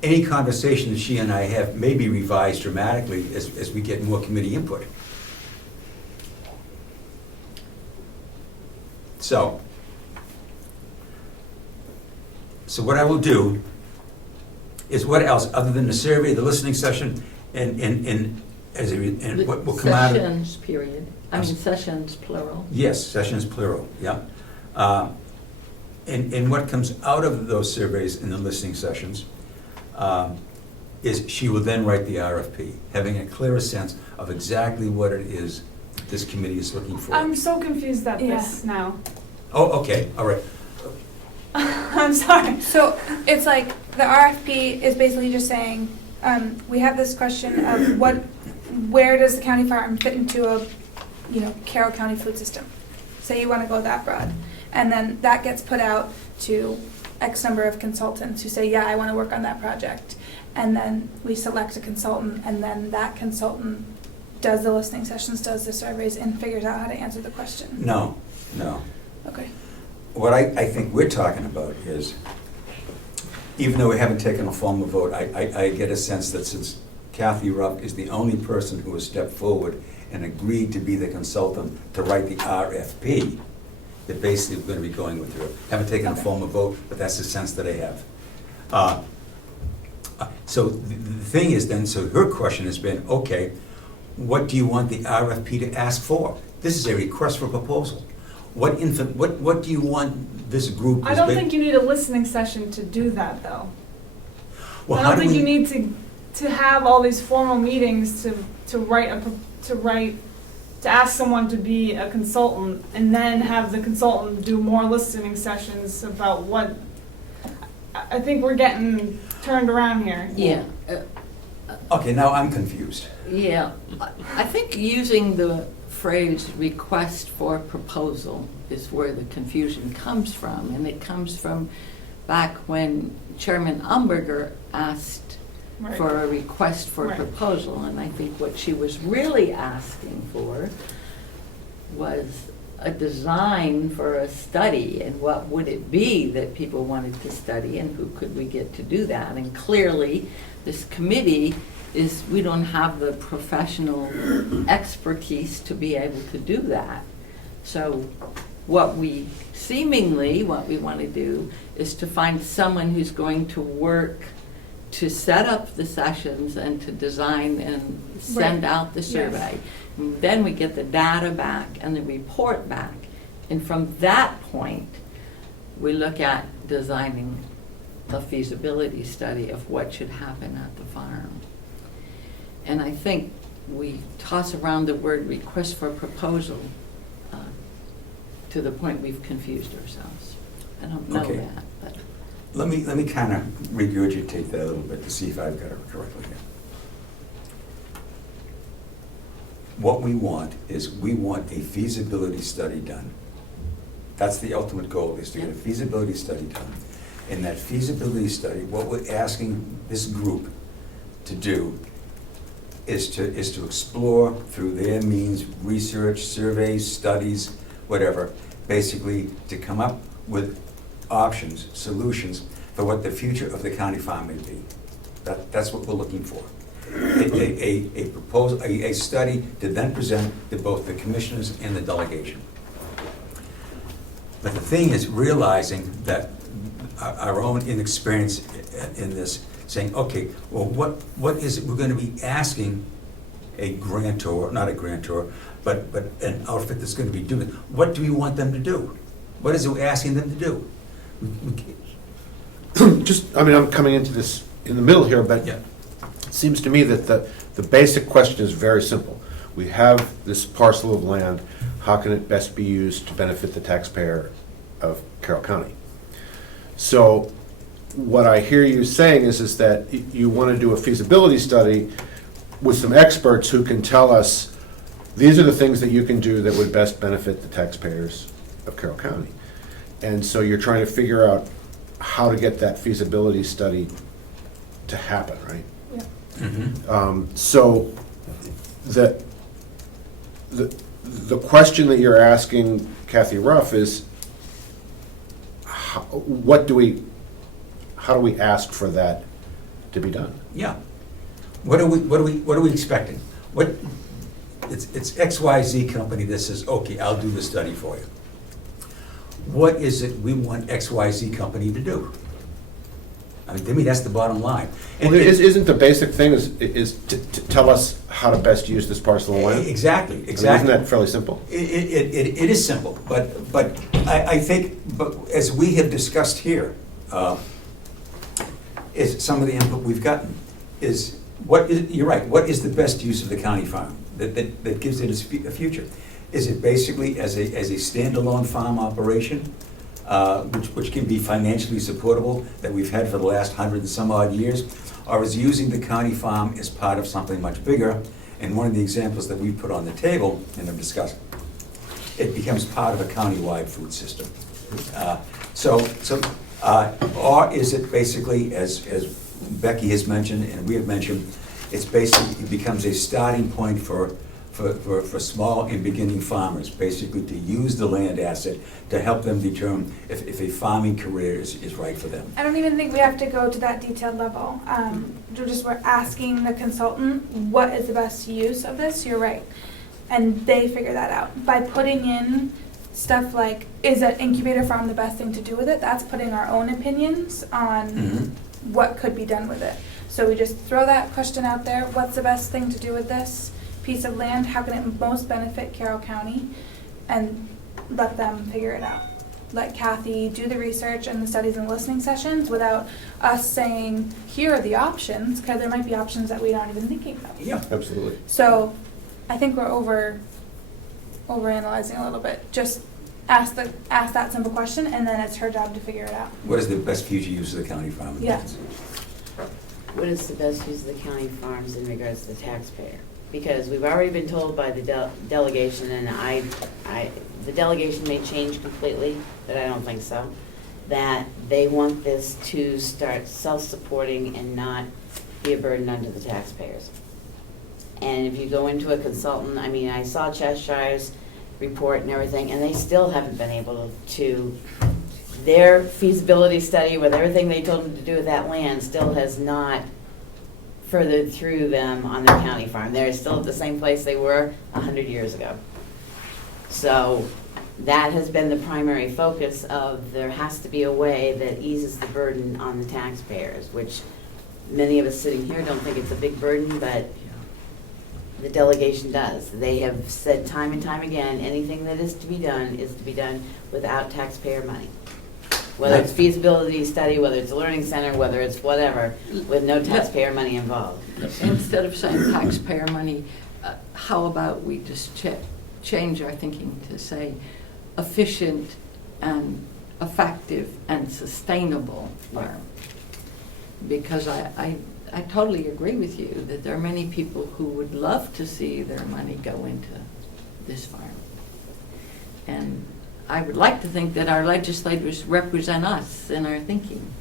any conversation that she and I have may be revised dramatically as we get more committee input. So what I will do is, what else, other than the survey, the listening session, and what will come out of. Sessions, period. I mean, sessions, plural. Yes, sessions plural, yeah. And what comes out of those surveys in the listening sessions is she will then write the RFP, having a clearer sense of exactly what it is this committee is looking for. I'm so confused at this now. Oh, okay, all right. I'm sorry. So it's like the RFP is basically just saying, we have this question of where does the county farm fit into a, Carroll County food system? Say you want to go that broad. And then that gets put out to X number of consultants who say, yeah, I want to work on that project. And then we select a consultant, and then that consultant does the listening sessions, does the surveys, and figures out how to answer the question. No. Okay. What I think we're talking about is, even though we haven't taken a formal vote, I get a sense that since Kathy Rupp is the only person who has stepped forward and agreed to be the consultant to write the RFP, that basically we're going to be going with her. Haven't taken a formal vote, but that's the sense that I have. So the thing is then, so her question has been, okay, what do you want the RFP to ask for? This is a request for proposal. What do you want this group? I don't think you need a listening session to do that, though. Well, I how don't do think we- you need to have all these formal meetings to ask someone to be a consultant and then have the consultant do more listening sessions about what. I think we're getting turned around here. Yeah. Okay, now I'm confused. Yeah, I think using the phrase request for proposal is where the confusion comes from. And it comes from back when Chairman Umberger asked Right. for a request for Right. proposal. And I think what she was really asking for was a design for a study, and what would it be that people wanted to study, and who could we get to do that. And clearly, this committee we don't have the professional expertise to be able to do that. So what we want to do is to find someone who's going to work to set up the sessions and to design and send out the survey. And then we get the data back and the report back. And from that point, we look at designing a feasibility study of what should happen at the farm. And I think we toss around the word request for proposal to the point we've confused ourselves. I don't know Okay. that, but. Let me kind of regurgitate that a little bit to see if I've got it correctly here. What we want is, we want a feasibility study done. That's the ultimate goal, is to get a feasibility study done. In that feasibility study, what we're asking this group to do is to explore through their means, research, surveys, studies, whatever, basically to come up with options, solutions for what the future of the county farm may be. That's what we're looking for. A proposal, a study to then present to both the commissioners and the delegation. But the thing is realizing that our own inexperience in this, saying, okay, well, what is it we're going to be asking a grantor, not a grantor, but an outfit that's going to be doing? What do we want them to do? What is it we're asking them to do? I'm coming into this in the middle here, but Yeah. it seems to me that the basic question is very simple. We have this parcel of land. how can it best be used to benefit the taxpayer of Carroll County? So what I hear you saying is that you want to do a feasibility study with some experts who can tell us, these are the things that you can do that would best benefit the taxpayers of Carroll County. And so you're trying to figure out how to get that feasibility study to happen, right? Yeah. So the question that you're asking Kathy Ruff is, how do we ask for that to be done? Yeah. What are we expecting? It's XYZ company that says, okay, I'll do the study for you. What is it we want XYZ company to do? I mean, to me, that's the bottom line. Well, isn't the basic thing is to tell us how to best use this parcel of land? Exactly. I mean, isn't that fairly simple? It is simple, but I think, as we have discussed here, is some of the input we've gotten, is you're right, what is the best use of the county farm that gives it a future? Is it basically as a standalone farm operation, which can be financially supportable, that we've had for the last 100 and some odd years? Or is using the county farm as part of something much bigger? And one of the examples that we put on the table and have discussed, it becomes part of a county-wide food system. Or is it basically, as Becky has mentioned and we have mentioned, it's basically, it becomes a starting point for small and beginning farmers, basically to use the land asset to help them determine if a farming career is right for them. I don't even think we have to go to that detailed level. We're asking the consultant, what is the best use of this? You're right. And they figure that out. By putting in stuff like, is an incubator farm the best thing to do with it? That's putting our own opinions on what could be done with it. So we just throw that question out there. What's the best thing to do with this piece of land? How can it most benefit Carroll County? And let them figure it out. Let Kathy do the research and the studies and listening sessions without us saying, here are the options, because there might be options that we aren't even thinking of. Yeah. Absolutely. So I think we're overanalyzing a little bit. Just ask that simple question, and then it's her job to figure it out. What is the best future use of the county farm? Yeah. What is the best use of the county farms in regards to the taxpayer? Because we've already been told by the delegation, and the delegation may change completely, but I don't think so, that they want this to start self-supporting and not be a burden onto the taxpayers. And if you go into a consultant, I mean, I saw Cheshire's report and everything, and they still haven't been able to, their feasibility study with everything they told them to do with that land still has not furthered through them on their county farm. They're still at the same place they were 100 years ago. So that has been the primary focus of, there has to be a way that eases the burden on the taxpayers, which many of us sitting here don't think it's a big burden, but the delegation does. They have said time and time again, anything that is to be done without taxpayer money. Whether it's feasibility study, whether it's a learning center, whether it's whatever, with no taxpayer money involved. Instead of saying taxpayer money, how about we just change our thinking to say efficient and effective and sustainable farm? Because I totally agree with you that there are many people who would love to see their money go into this farm. And I would like to think that our legislators represent us in our thinking,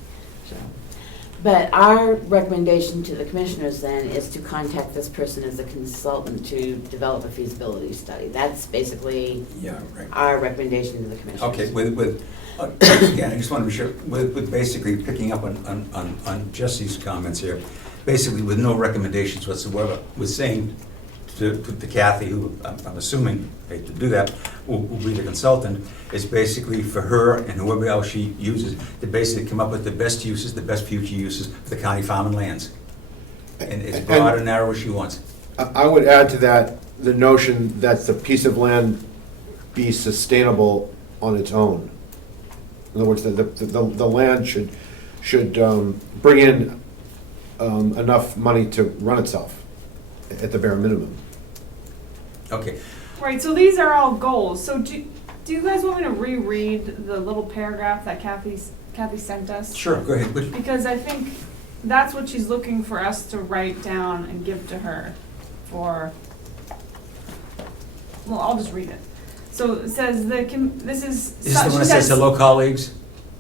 so. But our recommendation to the commissioners then is to contact this person as a consultant to develop a feasibility study. That's basically our recommendation to the commissioners. Okay, again, I just want to be sure, with basically picking up on Jesse's comments here, basically with no recommendations whatsoever, with saying to Kathy, who I'm assuming, hate to do that, will be the consultant, is basically for her and whoever else she uses to basically come up with the best uses, the best future uses for the county farm and lands. And as broad and narrow as she wants. I would add to that the notion that the piece of land be sustainable on its own. In other words, the land should bring in enough money to run itself at the bare minimum. Okay. Right, so these are all goals. So do you guys want me to reread the little paragraph that Kathy sent us? Sure, go ahead. Because I think that's what she's looking for us to write down and give to her for, well, I'll just read it. So it says, this is. Is this the one that says hello, colleagues?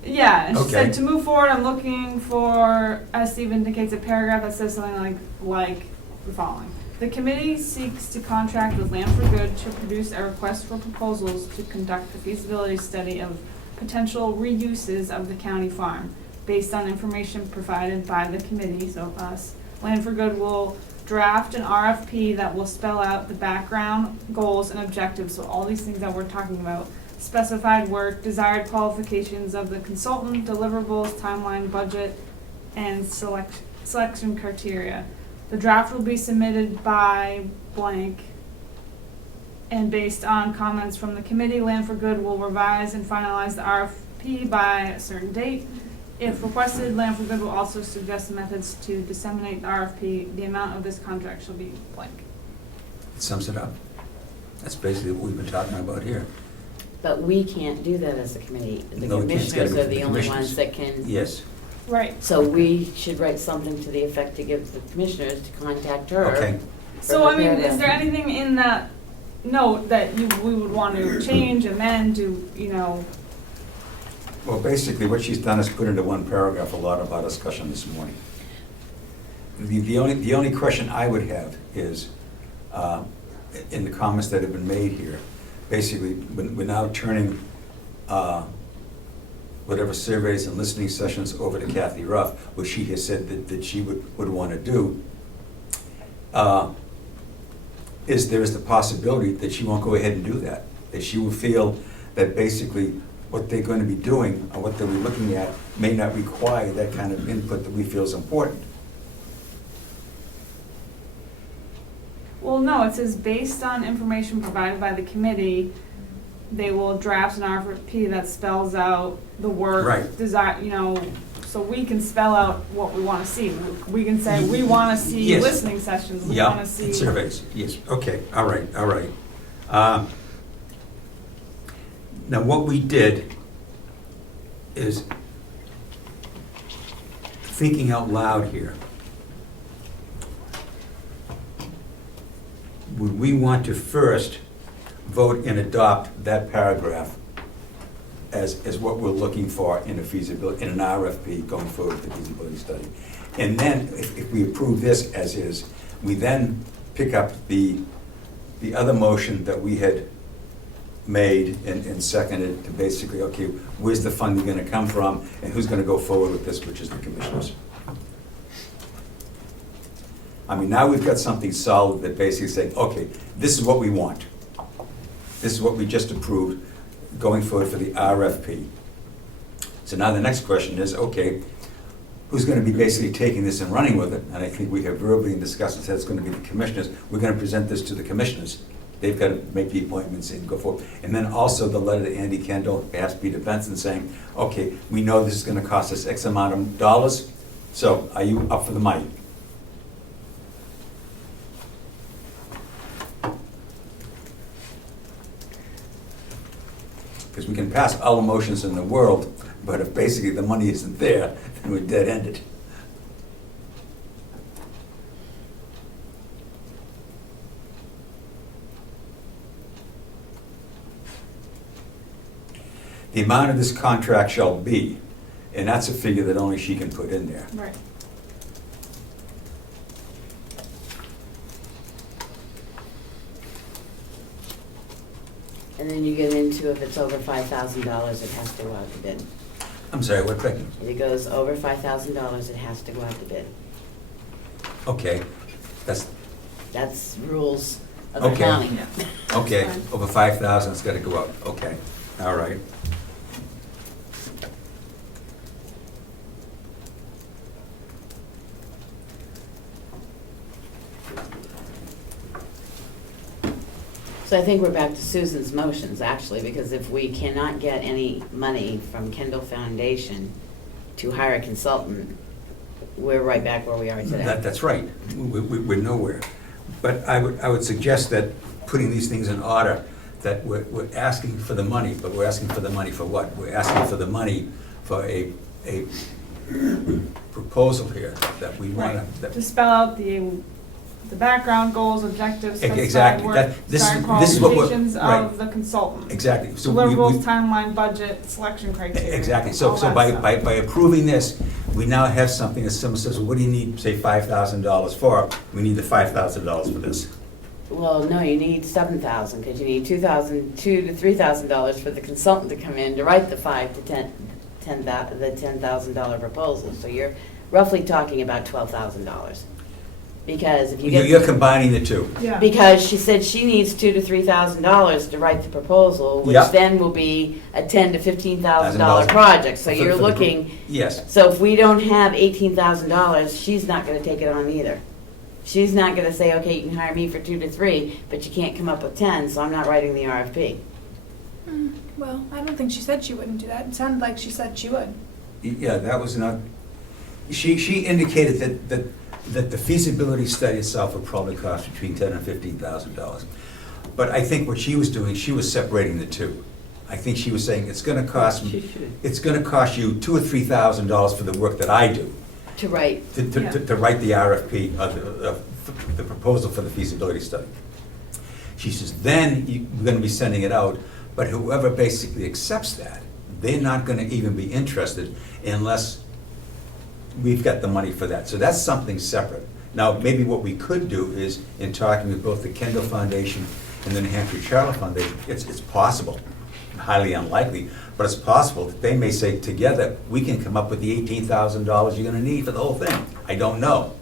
Yeah, and she Okay. said, to move forward, I'm looking for, as Steve indicates, a paragraph that says something like the following. The committee seeks to contract with Land for Good to produce a request for proposals to conduct a feasibility study of potential reuses of the county farm based on information provided by the committee, so us. Land for Good will draft an RFP that will spell out the background, goals, and objectives, so all these things that we're talking about. Specified work, desired qualifications of the consultant, deliverables, timeline, budget, and selection criteria. The draft will be submitted by blank, and based on comments from the committee, Land for Good will revise and finalize the RFP by a certain date. If requested, Land for Good will also suggest methods to disseminate the RFP. The amount of this contract shall be blank. It sums it up. That's basically what we've been talking about here. But we can't do that as a committee. The No, we can't. It's gotta commissioners go are to the the only commissioners. ones that can. Yes, Right. So we should write something to the effect to give the commissioners to contact her. okay. So, I mean, is there anything in that note that we would want to change, amend, Well, basically, what she's done is put into one paragraph a lot of our discussion this morning. The only question I would have is, in the comments that have been made here, basically, we're now turning whatever surveys and listening sessions over to Kathy Ruff, which she has said that she would want to do. There is the possibility that she won't go ahead and do that, that she will feel that basically what they're going to be doing or what they'll be looking at may not require that kind of input that we feel is important. well, no, it says based on information provided by the committee, they will draft an RFP that spells out the work, Right. so we can spell out what we want to see. We can say, we want to see Yes. listening sessions, we Yeah, want to see. and surveys, yes, okay, all right. Now, what we did is, thinking out loud here, would we want to first vote and adopt that paragraph as what we're looking for in a feasibility, in an RFP going forward with the feasibility study? And then, if we approve this as is, we then pick up the other motion that we had made and seconded to basically, okay, where's the funding gonna come from, and who's gonna go forward with this, which is the commissioners. I mean, now we've got something solid that basically saying, okay, this is what we want. This is what we just approved going forward for the RFP. So now the next question is, okay, who's gonna be basically taking this and running with it? And I think we have verbally discussed and said it's gonna be the commissioners. We're gonna present this to the commissioners. They've got to make the appointments and go forward. And then also the letter to Andy Kendall, perhaps Peter Benson, saying, okay, we know this is gonna cost us X amount of dollars, so are you up for the money? Because we can pass all the motions in the world, but if basically the money isn't there, then we're dead-ended. The amount of this contract shall be, and that's a figure that only she can put in there. Right. And then you get into if it's over $5,000, it has to go out to bid. I'm sorry, what, Becky? If it goes over $5,000, it has to go out to bid. Okay, That's rules of the Okay. county. okay, Fine. over 5,000, it's gotta go up, okay, all right. So I think we're back to Susan's motions, actually, because if we cannot get any money from Kendall Foundation to hire a consultant, we're right back where we are today. That's right, we're nowhere. But I would suggest that putting these things in order, that we're asking for the money, but we're asking for the money for what? We're asking for the money for a proposal here that we want Right. to. To spell out the background, goals, objectives, specify Exactly. work, This start is what we're- qualifications right. of the consultant. Exactly. So we- Deliverables, timeline, budget, selection criteria. Exactly. all So that by stuff. approving this, we now have something that someone says, well, what do you need, say, $5,000 for? We need the $5,000 for this. Well, no, you need 7,000, because you need $2,000 to $3,000 for the consultant to come in to write the the $10,000 proposal. So you're roughly talking about $12,000. Because if you get. You're combining the two. Yeah. Because she said she needs $2,000 to $3,000 to write the proposal, which Yeah. then will be a $10,000 to $15,000 project. So For- you're for the group. looking, Yes. so if we don't have $18,000, she's not gonna take it on either. She's not gonna say, okay, you can hire me for 2 to 3, but you can't come up with 10, so I'm not writing the RFP. Well, I don't think she said she wouldn't do that. It sounded like she said she would. Yeah, that was not, she indicated that the feasibility study itself would probably cost between $10,000 and $15,000. But I think what she was doing, she was separating the two. I think she was saying, it's gonna cost, She should. it's gonna cost you $2,000 or $3,000 for the work that I do, To write, to write the RFP, the proposal for the feasibility study. She says, then you're gonna be sending it out, but whoever basically accepts that, they're not gonna even be interested unless we've got the money for that. So that's something separate. Now, maybe what we could do is, in talking with both the Kendall Foundation and the New Hampshire Charter Foundation, it's possible, highly unlikely, but it's possible that they may say, together, we can come up with the $18,000 you're gonna need for the whole thing. I don't know.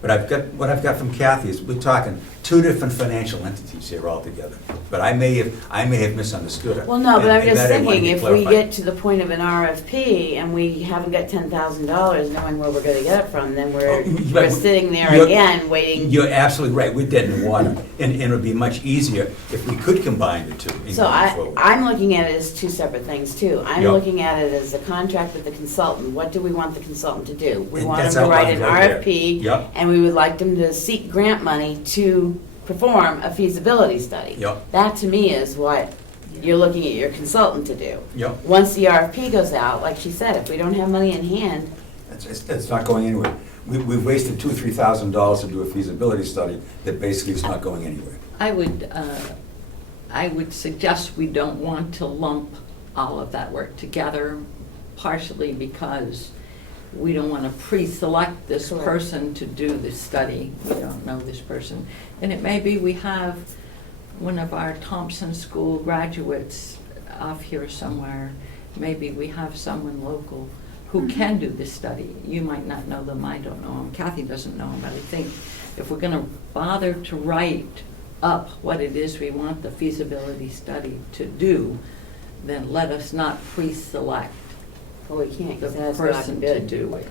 But what I've got from Kathy is, we're talking 2 different financial entities here altogether. But I may have misunderstood her. well, no, but I'm And just that I wanted thinking, to if we clarify. get to the point of an RFP and we haven't got $10,000, knowing where we're gonna get it from, then we're But sitting there you're- again, waiting. You're absolutely right, we're dead in the water. And it would be much easier if we could combine the two in So going forward. I'm looking at it as two separate things too. I'm Yeah. looking at it as a contract with the consultant. What do we want the consultant to do? We And want that's them to write an outlined right there. RFP, Yep. and we would like them to seek grant money to perform a feasibility study. Yep. That to me is what you're looking at your consultant to do. Yep. Once the RFP goes out, like she said, if we don't have money in hand, It's not going anywhere. We've wasted $2,000 or $3,000 to do a feasibility study that basically is not going anywhere. I would suggest we don't want to lump all of that work together, partially because we don't want to pre-select this Correct. person to do this study. We don't know this person. And it may be we have one of our Thompson School graduates off here somewhere. Maybe we have someone local who can do this study. You might not know them, I don't know them, Kathy doesn't know them, but I think if we're gonna bother to write up what it is we want the feasibility study to do, then let us not pre-select well, we can't, the because that's not person to good. do it.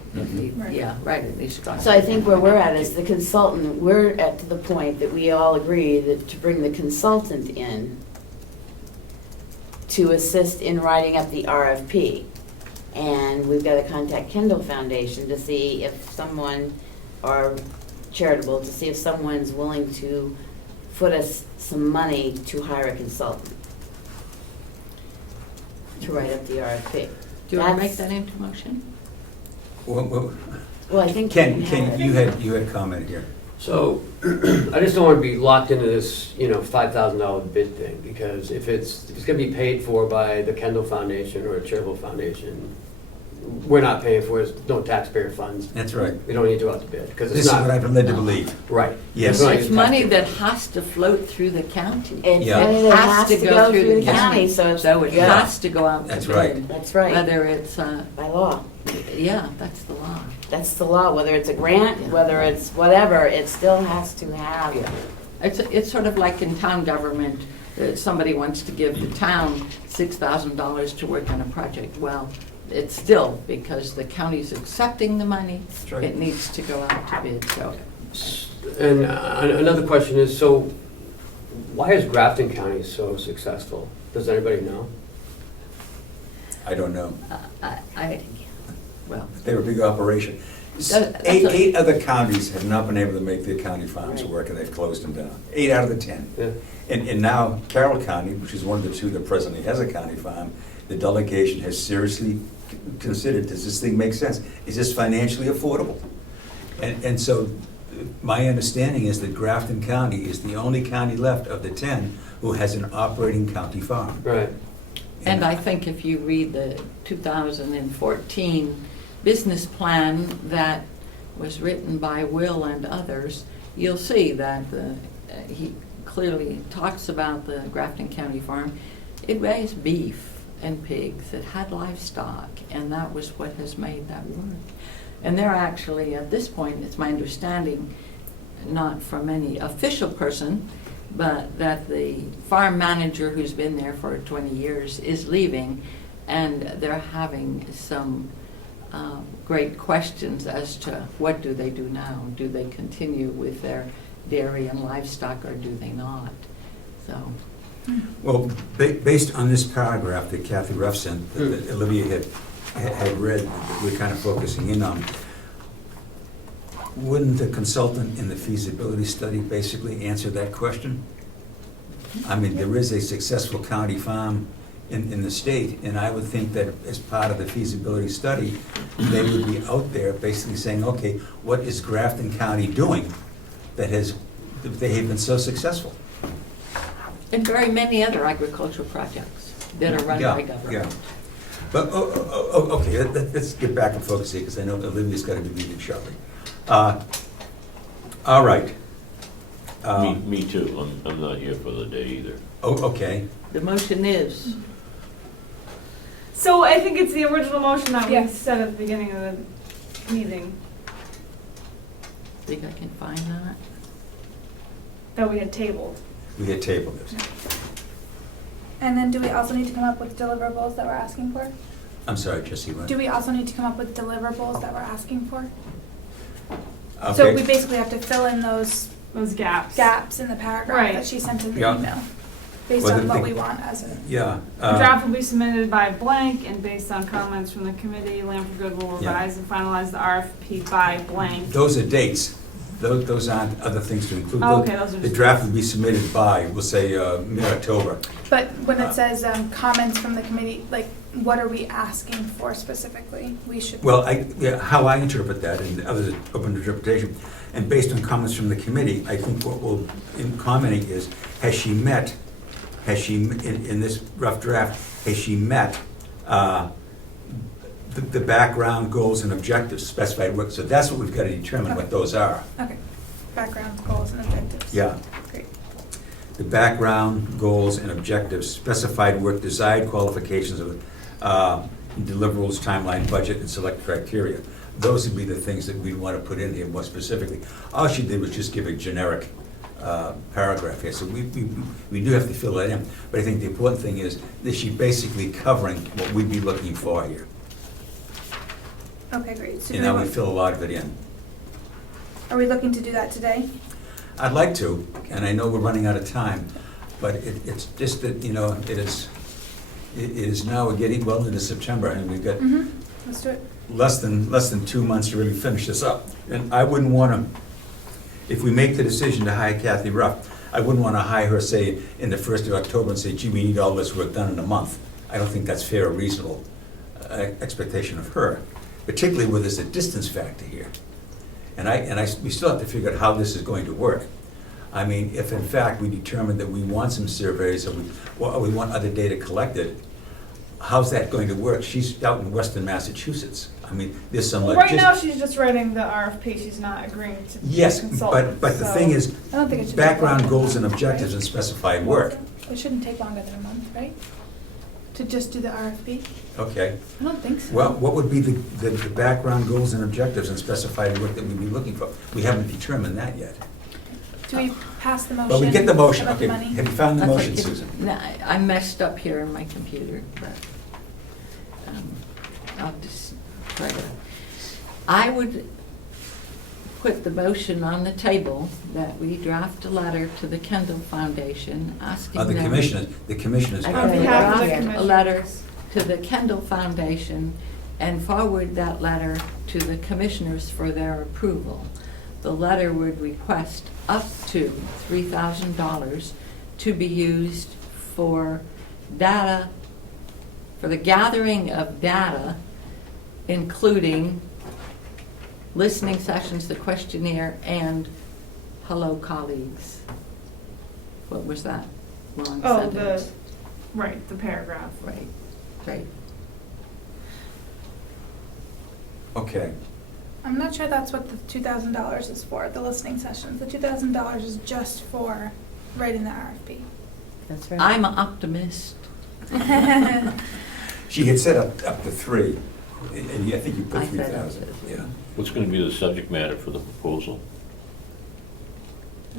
Right. Yeah, right, it needs to go. So I think where we're at is the consultant, we're at to the point that we all agree that to bring the consultant in to assist in writing up the RFP. And we've got to contact Kendall Foundation to see if someone, or charitable, to see if someone's willing to foot us some money to hire a consultant to write up the RFP. Do you want to make That's- that into motion? Well, Well, I think. Ken, we have it. you had a comment here. So, I just don't want to be locked into this, $5,000 bid thing, because if it's gonna be paid for by the Kendall Foundation or a charitable foundation, we're not paying for it, it's no taxpayer funds. That's right. We don't need to go out to bid, because This it's is not. what I've been led to believe. Right. Yes. not It's even money taxpayer that funds. has to float through the county. It's Yeah. money that has to go through the county, so it's. So it yeah, has to go out to That's bid. right. That's right, Whether it's, by law. yeah, that's the law. That's the law, whether it's a grant, Yeah. whether it's whatever, it still has to have. It's sort of like in town government, somebody wants to give the town $6,000 to work on a project. Well, it's still, because the county's accepting the money, That's right. it needs to go out to bid, so. And another question is, so why is Grafton County so successful? Does anybody know? I don't know. Well, They were a big operation. That's Eight other counties have not been able to make their county farms work, and they've closed them down. 8 out of the 10. Yeah. And now Carroll County, which is one of the 2 that presently has a county farm, the delegation has seriously considered, does this thing make sense? Is this financially affordable? And so my understanding is that Grafton County is the only county left of the 10 who has an operating county farm. Right. And I think if you read the 2014 business plan that was written by Will and others, you'll see that he clearly talks about the Grafton County farm. It raised beef and pigs, it had livestock, and that was what has made that work. And they're actually, at this point, it's my understanding, not from any official person, but that the farm manager who's been there for 20 years is leaving, and they're having some great questions as to what do they do now? Do they continue with their dairy and livestock, or do they not? So, Well, based on this paragraph that Kathy Ruff sent, that Olivia had read, that we're kind of focusing in on, wouldn't the consultant in the feasibility study basically answer that question? I mean, there is a successful county farm in the state, and I would think that as part of the feasibility study, they would be out there basically saying, okay, what is Grafton County doing that they have been so successful? and very many other agricultural projects that are run by government. Yeah. But, okay, let's get back and focus here, because I know Olivia's got to be leaving shortly. All right. Me too, I'm not here for the day either. Oh, okay. The motion is, So I think it's the original motion that we Yes. said at the beginning of the meeting, think I can find that? that we had tabled. We had tabled this. And then do we also need to come up with deliverables that we're asking for? I'm sorry, Jesse, what? Do we also need to come up with deliverables that we're asking for? Okay. So we basically have to fill in those Those gaps. gaps in the paragraph Right. that she sent in the Yeah. email, based Well, on the what thing- we want as a. Yeah. The draft will be submitted by blank, and based on comments from the committee, Land for Good will Yeah. revise and finalize the RFP by blank. Those are dates. Those aren't other things to include. Oh, okay, those are The just- draft will be submitted by, we'll say, mid-October. But when it says comments from the committee, like, what are we asking for specifically? We should. Well, how I interpret that, and others open to interpretation, and based on comments from the committee, I think what we'll, in commenting is, in this rough draft, has she met the background goals and objectives specified work? So that's what we've got to determine, what those are. Okay, background, goals, and objectives. Yeah. Great. The background, goals, and objectives, specified work, desired qualifications of deliverables, timeline, budget, and select criteria. Those would be the things that we'd want to put in here more specifically. All she did was just give a generic paragraph here, so we do have to fill that in. But I think the important thing is that she's basically covering what we'd be looking for here. Okay, great. So do And we I would want- fill a lot of it in. Are we looking to do that today? I'd like to, and I know we're running out of time, but it's just that, it is now, we're getting well into September, and we've got Mm-hmm. Let's do it. less than 2 months to really finish this up. And I wouldn't want to, if we make the decision to hire Kathy Ruff, I wouldn't want to hire her, say, in the 1st of October and say, gee, we need all this work done in a month. I don't think that's fair or reasonable expectation of her, particularly where there's a distance factor here. And we still have to figure out how this is going to work. I mean, if in fact we determine that we want some surveys or we want other data collected, how's that going to work? She's out in Western Massachusetts. I mean, there's some Well, right now, logistics. she's just writing the RFP, she's not agreeing to Yes, consult. but the so- thing is, I don't think it should. background take goals and longer, objectives and right? specified work. It shouldn't take longer than a month, right? To just do the RFP? Okay. I don't think so. Well, what would be the background goals and objectives and specified work that we'd be looking for? We haven't determined that yet. Do we pass the motion? But we get the motion, about the okay. money? Have you found the That's motion, like- Susan? No, I messed up here in my computer, but I'll just try to. I would put the motion on the table that we draft a letter to the Kendall Foundation asking them. The commissioners. I On gotta behalf of the draft a commissioners. letter to the Kendall Foundation and forward that letter to the commissioners for their approval. The letter would request up to $3,000 to be used for data, for the gathering of data, including listening sessions, the questionnaire, and hello colleagues. What was that? Long Oh, sentence. right, the paragraph. Right, right. Okay, I'm not sure that's what the $2,000 is for, the listening sessions. The $2,000 is just for writing the RFP. That's right. I'm an optimist. she had said up to 3, and I think you put I said up 3,000, to 3. yeah. What's gonna be the subject matter for the proposal?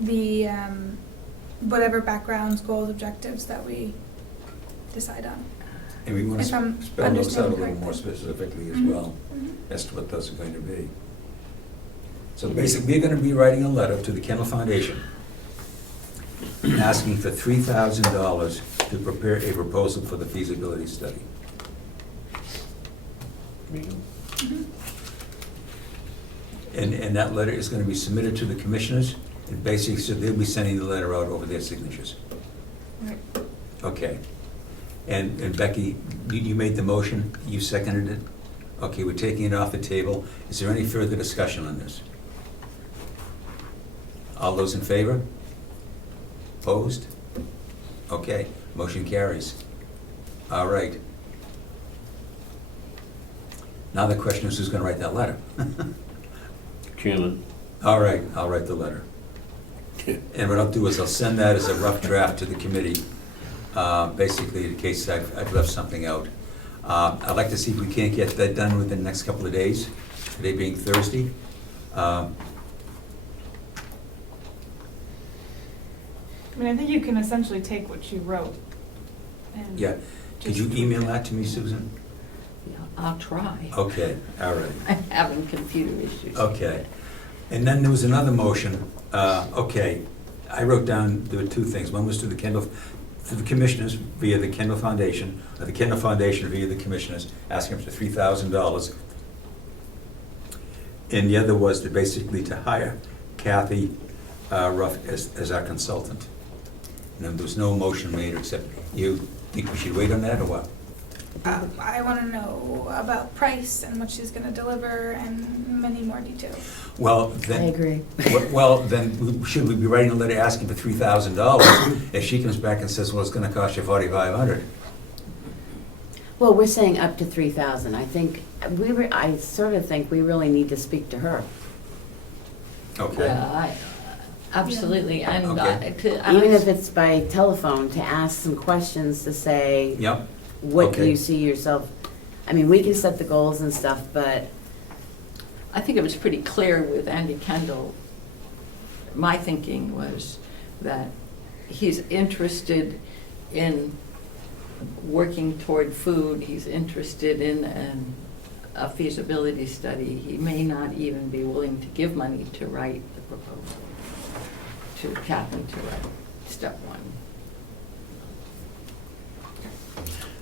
The, whatever backgrounds, goals, objectives that we decide on. And we want If I'm to spell those out a understanding little more correctly. specifically as Mhm. well, Mhm. as to what those are going to be. So basically, we're going to be writing a letter to the Kendall Foundation asking for $3,000 to prepare a proposal for the feasibility study. Mhm. And that letter is going to be submitted to the commissioners, and basically, so they'll be sending the letter out over their signatures. Right. Okay. And Becky, you made the motion, you seconded it? Okay, we're taking it off the table. Is there any further discussion on this? All those in favor? Opposed? Okay, motion carries. All right. Now the question is, who's going to write that letter? Chairman? All right, I'll write the letter. And what I'll do is I'll send that as a rough draft to the committee, basically in case I've left something out. I'd like to see if we can't get that done within the next couple of days, today being Thursday. I mean, I think you can essentially take what you wrote and. Yeah, could you email that to me, Susan? Yeah, I'll try. Okay, all right. I'm having computer issues. Okay. And then there was another motion, okay, I wrote down, there were 2 things. One was to the commissioners via the Kendall Foundation, or the Kendall Foundation via the commissioners, asking for $3,000. And the other was to basically to hire Kathy Ruff as our consultant. And there was no motion made, except you think we should wait on that, or what? I want to know about price and what she's going to deliver and many more details. Well, I then. agree. Well, then, should we be writing a letter asking for $3,000 if she comes back and says, well, it's gonna cost you $4,500? Well, we're saying up to 3,000. I think, I sort of think we really need to speak to her. Okay, Yeah, absolutely, and Okay. Even if it's by telephone, to ask some questions to say, yep, what do Okay. you see yourself? I mean, we can set the goals and stuff, but I think it was pretty clear with Andy Kendall. My thinking was that he's interested in working toward food, he's interested in a feasibility study. He may not even be willing to give money to write the proposal, to Kathy to write step 1.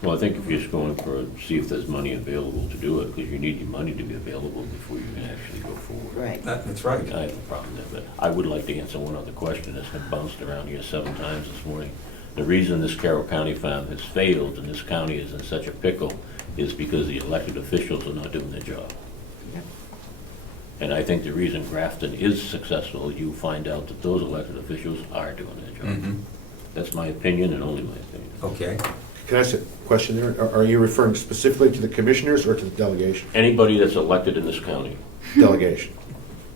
Well, I think if you're just going for, see if there's money available to do it, because you need your money to be available before you can actually go forward. right. that's right. I have a problem there, but I would like to answer one other question that's been bounced around here 7 times this morning. The reason this Carroll County farm has failed and this county is in such a pickle is because the elected officials are not doing their job. Yep. And I think the reason Grafton is successful, you find out that those elected officials are doing their job. Mhm. That's my opinion and only my opinion. Okay, Can I ask a question there? Are you referring specifically to the commissioners or to the delegation? Anybody that's elected in this county, Delegation.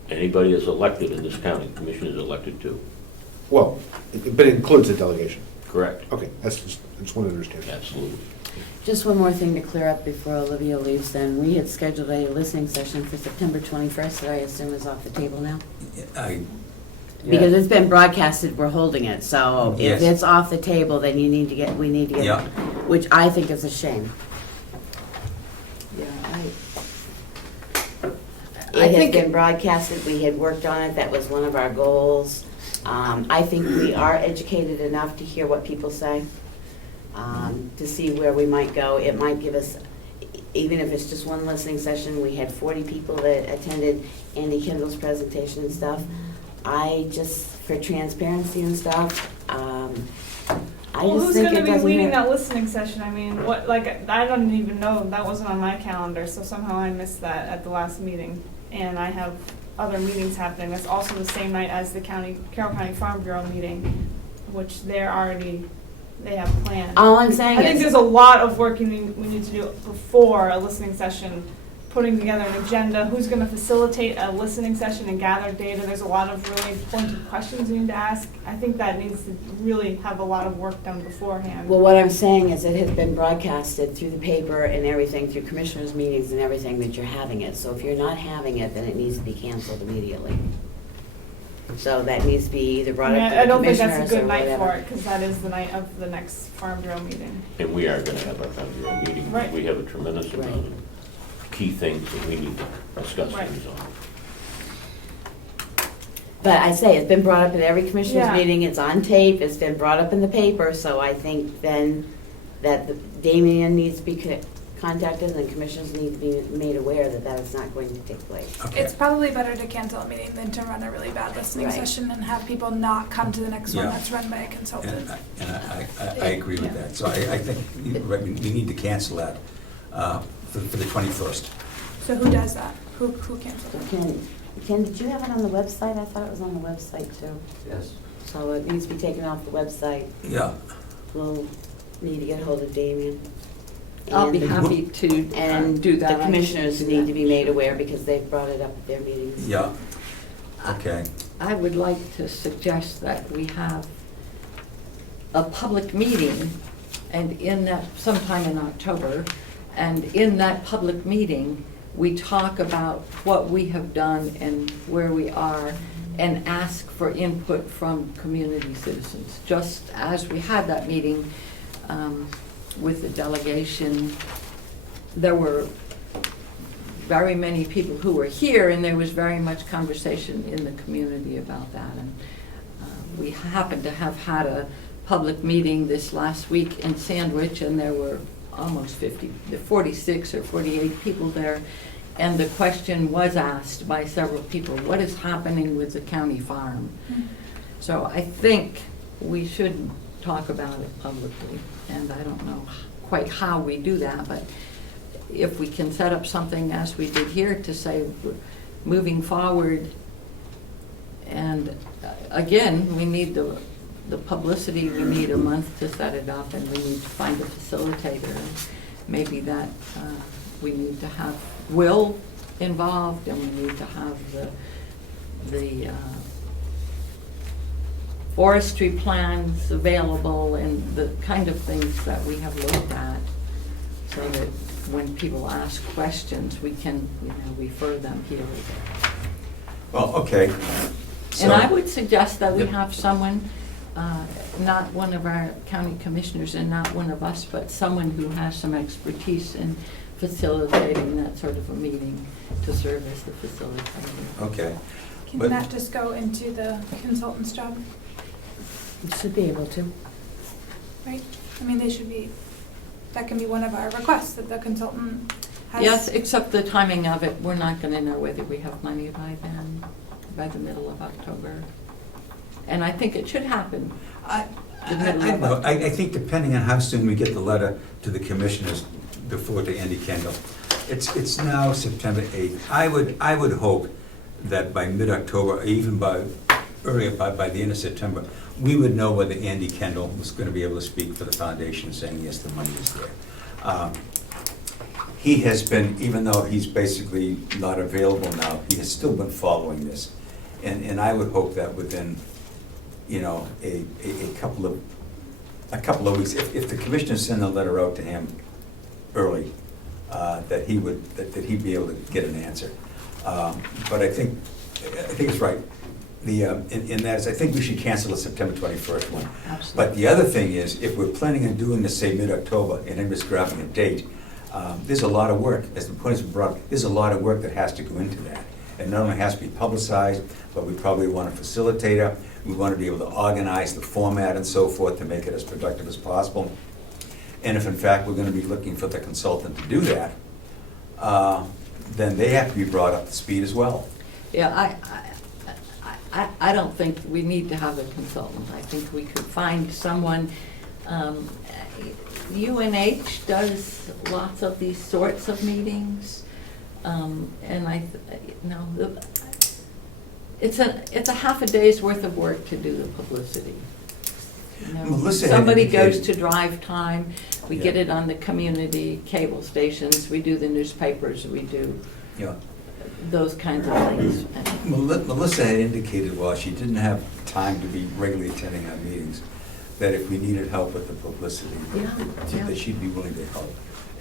anybody that's elected in this county, the commission is elected too. Well, but it includes the delegation. Correct. Okay, I just want to understand. Absolutely. Just one more thing to clear up before Olivia leaves, then. We had scheduled a listening session for September 21st that I assume is off the table now? Because it's been broadcasted, we're holding it, so Yes. if it's off the table, then we need to get Yeah. which I think is a shame. Yeah, It had think been broadcasted, we had worked on it, that was one of our goals. I think we are educated enough to hear what people say, to see where we might go. It might give us, even if it's just one listening session, we had 40 people that attended Andy Kendall's presentation and stuff. I just, for transparency and stuff, I Well, just who's think gonna it be doesn't leading hurt. that listening session? I mean, what, like, I don't even know, that wasn't on my calendar, so somehow I missed that at the last meeting. And I have other meetings happening, that's also the same night as the Carroll County Farm Bureau meeting, which they have planned. All I'm saying I think is, there's a lot of work we need to do before a listening session, putting together an agenda, who's gonna facilitate a listening session and gather data. There's a lot of really pointed questions we need to ask. I think that needs to really have a lot of work done beforehand. well, what I'm saying is it has been broadcasted through the paper and everything, through commissioners' meetings and everything, that you're having it. So if you're not having it, then it needs to be canceled immediately. So that needs to be either I brought mean, up to I the don't think commissioners that's a or good night for whatever. it, because that is the night of the next Farm Bureau meeting. And we are gonna have our County Bureau meeting. Right. We have a tremendous Right. amount of key things that we need to discuss Right. and resolve. But I say, it's been brought up at every commissioners' Yeah. meeting, it's on tape, it's been brought up in the paper, so I think then that Damien needs to be contacted and the commissioners need to be made aware that that is not going to take place. Okay. It's probably better to cancel a meeting than to run a really bad listening Right. session and have people not come to the next one Yeah. that's run by a consultant. And I agree with that. So I think we need to cancel that for the 21st. So who does that? Who cancels it? Ken, did you have it on the website? I thought it was on the website too. Yes. So it needs to be taken off the website. Yeah. We'll need to get hold of Damien. I'll be And- happy to And do that. the commissioners need to be made aware because they've brought it up at their meetings. Yeah. Okay. I would like to suggest that we have a public meeting, and in that, sometime in October, and in that public meeting, we talk about what we have done and where we are, and ask for input from community citizens. Just as we had that meeting with the delegation, there were very many people who were here, and there was very much conversation in the community about that. And we happened to have had a public meeting this last week in Sandwich, and there were almost 46 or 48 people there. And the question was asked by several people, what is happening with the county farm? So I think we should talk about it publicly, and I don't know quite how we do that, but if we can set up something as we did here to say, we're moving forward, and again, we need the publicity, we need a month to set it up, and we need to find a facilitator. Maybe that we need to have Will involved, and we need to have the forestry plans available, and the kind of things that we have looked at, so that when people ask questions, we can, refer them here. Well, okay. And I So- would suggest that we Yep. have someone, not one of our county commissioners and not one of us, but someone who has some expertise in facilitating that sort of a meeting to serve as the facilitator. Okay. Can But- that just go into the consultant's job, You should be able to. right? I mean, that can be one of our requests, that the consultant has. Yes, except the timing of it, we're not gonna know whether we have money by then, by the middle of October. And I think it should happen. The middle of October. I think depending on how soon we get the letter to the commissioners before to Andy Kendall, it's now September 8th. I would hope that by mid-October, or even by earlier, by the end of September, we would know whether Andy Kendall was going to be able to speak for the foundation, saying, yes, the money is there. He has been, even though he's basically not available now, he has still been following this. And I would hope that within, a couple of weeks, if the commissioners send a letter out to him early, that he'd be able to get an answer. But I think it's right. In that is, I think we should cancel the September 21st one. Absolutely. But the other thing is, if we're planning on doing this, say, mid-October, and then just grabbing a date, there's a lot of work, as the point has been brought up, there's a lot of work that has to go into that. It not only has to be publicized, but we probably want a facilitator, we want to be able to organize the format and so forth to make it as productive as possible. And if in fact we're going to be looking for the consultant to do that, then they have to be brought up to speed as well. Yeah, I don't think we need to have a consultant. I think we could find someone. UNH does lots of these sorts of meetings, and it's a half a day's worth of work to do the publicity. You know, Melissa had somebody goes indicated- to drive time, we get Yeah. it on the community cable stations, we do the newspapers, we do Yeah. those kinds of things. Melissa had indicated, while she didn't have time to be regularly attending our meetings, that if we needed help with the publicity, Yeah. that she'd be willing to help.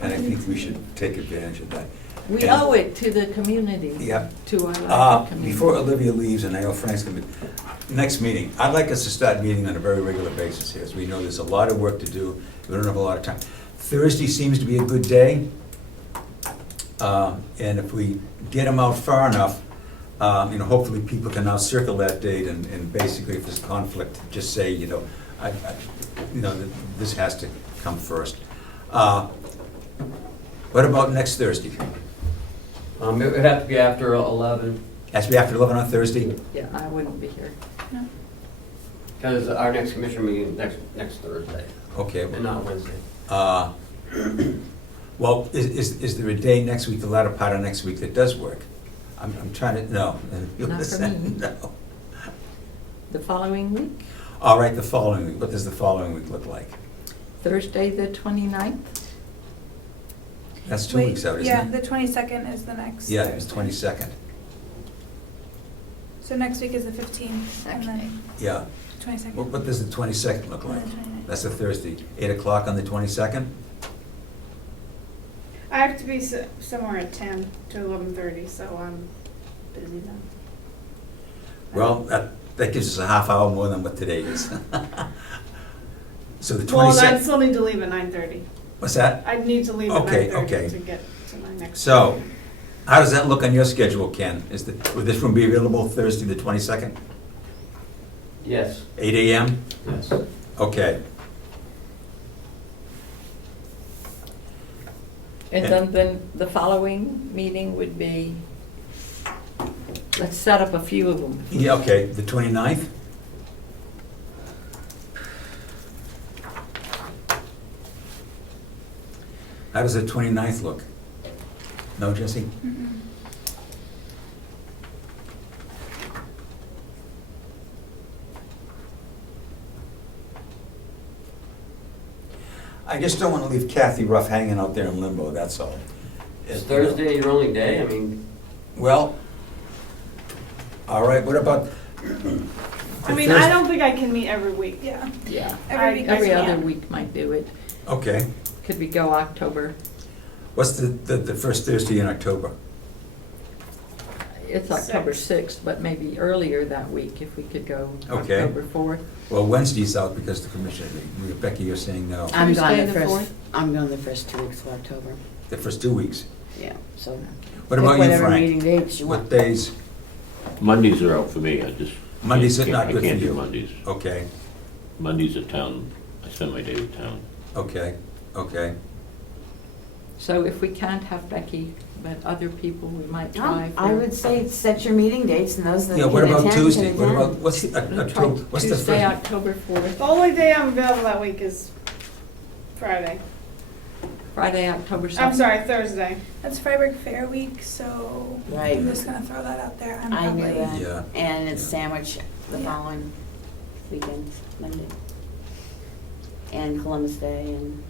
And I think we should take advantage of that. We And- owe it to the community, Yeah. to our local community. Before Olivia leaves, and I know Frank's gonna be, next meeting, I'd like us to start meeting on a very regular basis here, as we know there's a lot of work to do, we don't have a lot of time. Thursday seems to be a good day, and if we get them out far enough, hopefully people can now circle that date, and basically if there's conflict, just say, this has to come first. What about next Thursday? It would have to be after 11, Has to be after 11 on Thursday? Yeah, I wouldn't be here. No. because our next commission meeting next Thursday, Okay. and not Wednesday. Well, is there a day next week, the latter part of next week, that does work? I'm trying to, no. Not for me. No. The following week, All right, the following week, what does the following week look like? Thursday, the 29th? That's 2 Wait, weeks out, isn't yeah, it? the 22nd is the next. Yeah, it's 22nd, So next week is the 15th, and then yeah. 22nd. What does the 22nd look like? And the 29th. That's a Thursday, 8 o'clock on the 22nd? I have to be somewhere at 10 to 11:30, so I'm busy then. Well, that gives us a half hour more than what today is. So the Well, I'd 22nd, still need to leave at 9:30. what's that? I'd need to leave at Okay, 9:30 okay. to get to my next. So, how does that look on your schedule, Ken? Would this room be available Thursday, the 22nd, Yes, 8 AM? yes. Okay. And then the following meeting would be, let's set up a few of them. Yeah, okay, the 29th? How does the 29th look? No, Jesse? Mm-mm. I just don't want to leave Kathy Ruff hanging out there in limbo, that's all. Is Thursday your only day? I mean, Well, all right, what about? I mean, I don't think I can meet every week. Yeah, Yeah. every week. Every I other can. week might do it. Okay, Could we go October? what's the first Thursday in October? It's October Sixth. 6th, but maybe earlier that week if we could go Okay. October 4th. Well, Wednesday's out because the commission, Becky, you're saying no, I'm gone Tuesday the the first, 4th? I'm gone the first 2 weeks of October, the first 2 weeks. yeah, so. What pick about you, whatever meeting Frank? dates you What want. days? Mondays are out for me, I just. Mondays are can't- not good for I can't you. do Mondays. Okay, Mondays at town, I spend my day at town. okay, okay. So if we can't have Becky, but other people, we might try. I would say set your meeting dates and those that Yeah, can what about attend Tuesday? can What about, attend. what's October, what's the Tuesday, first? October 4th, The only day I'm available that week is Friday. Friday, October 7th. I'm sorry, Thursday. That's Freiburg Fair Week, so Right. I'm just gonna throw that out there. I'm I knew probably- that. Yeah. And it's Yeah. sandwich the Yeah. following weekend, Monday. And Columbus Day and,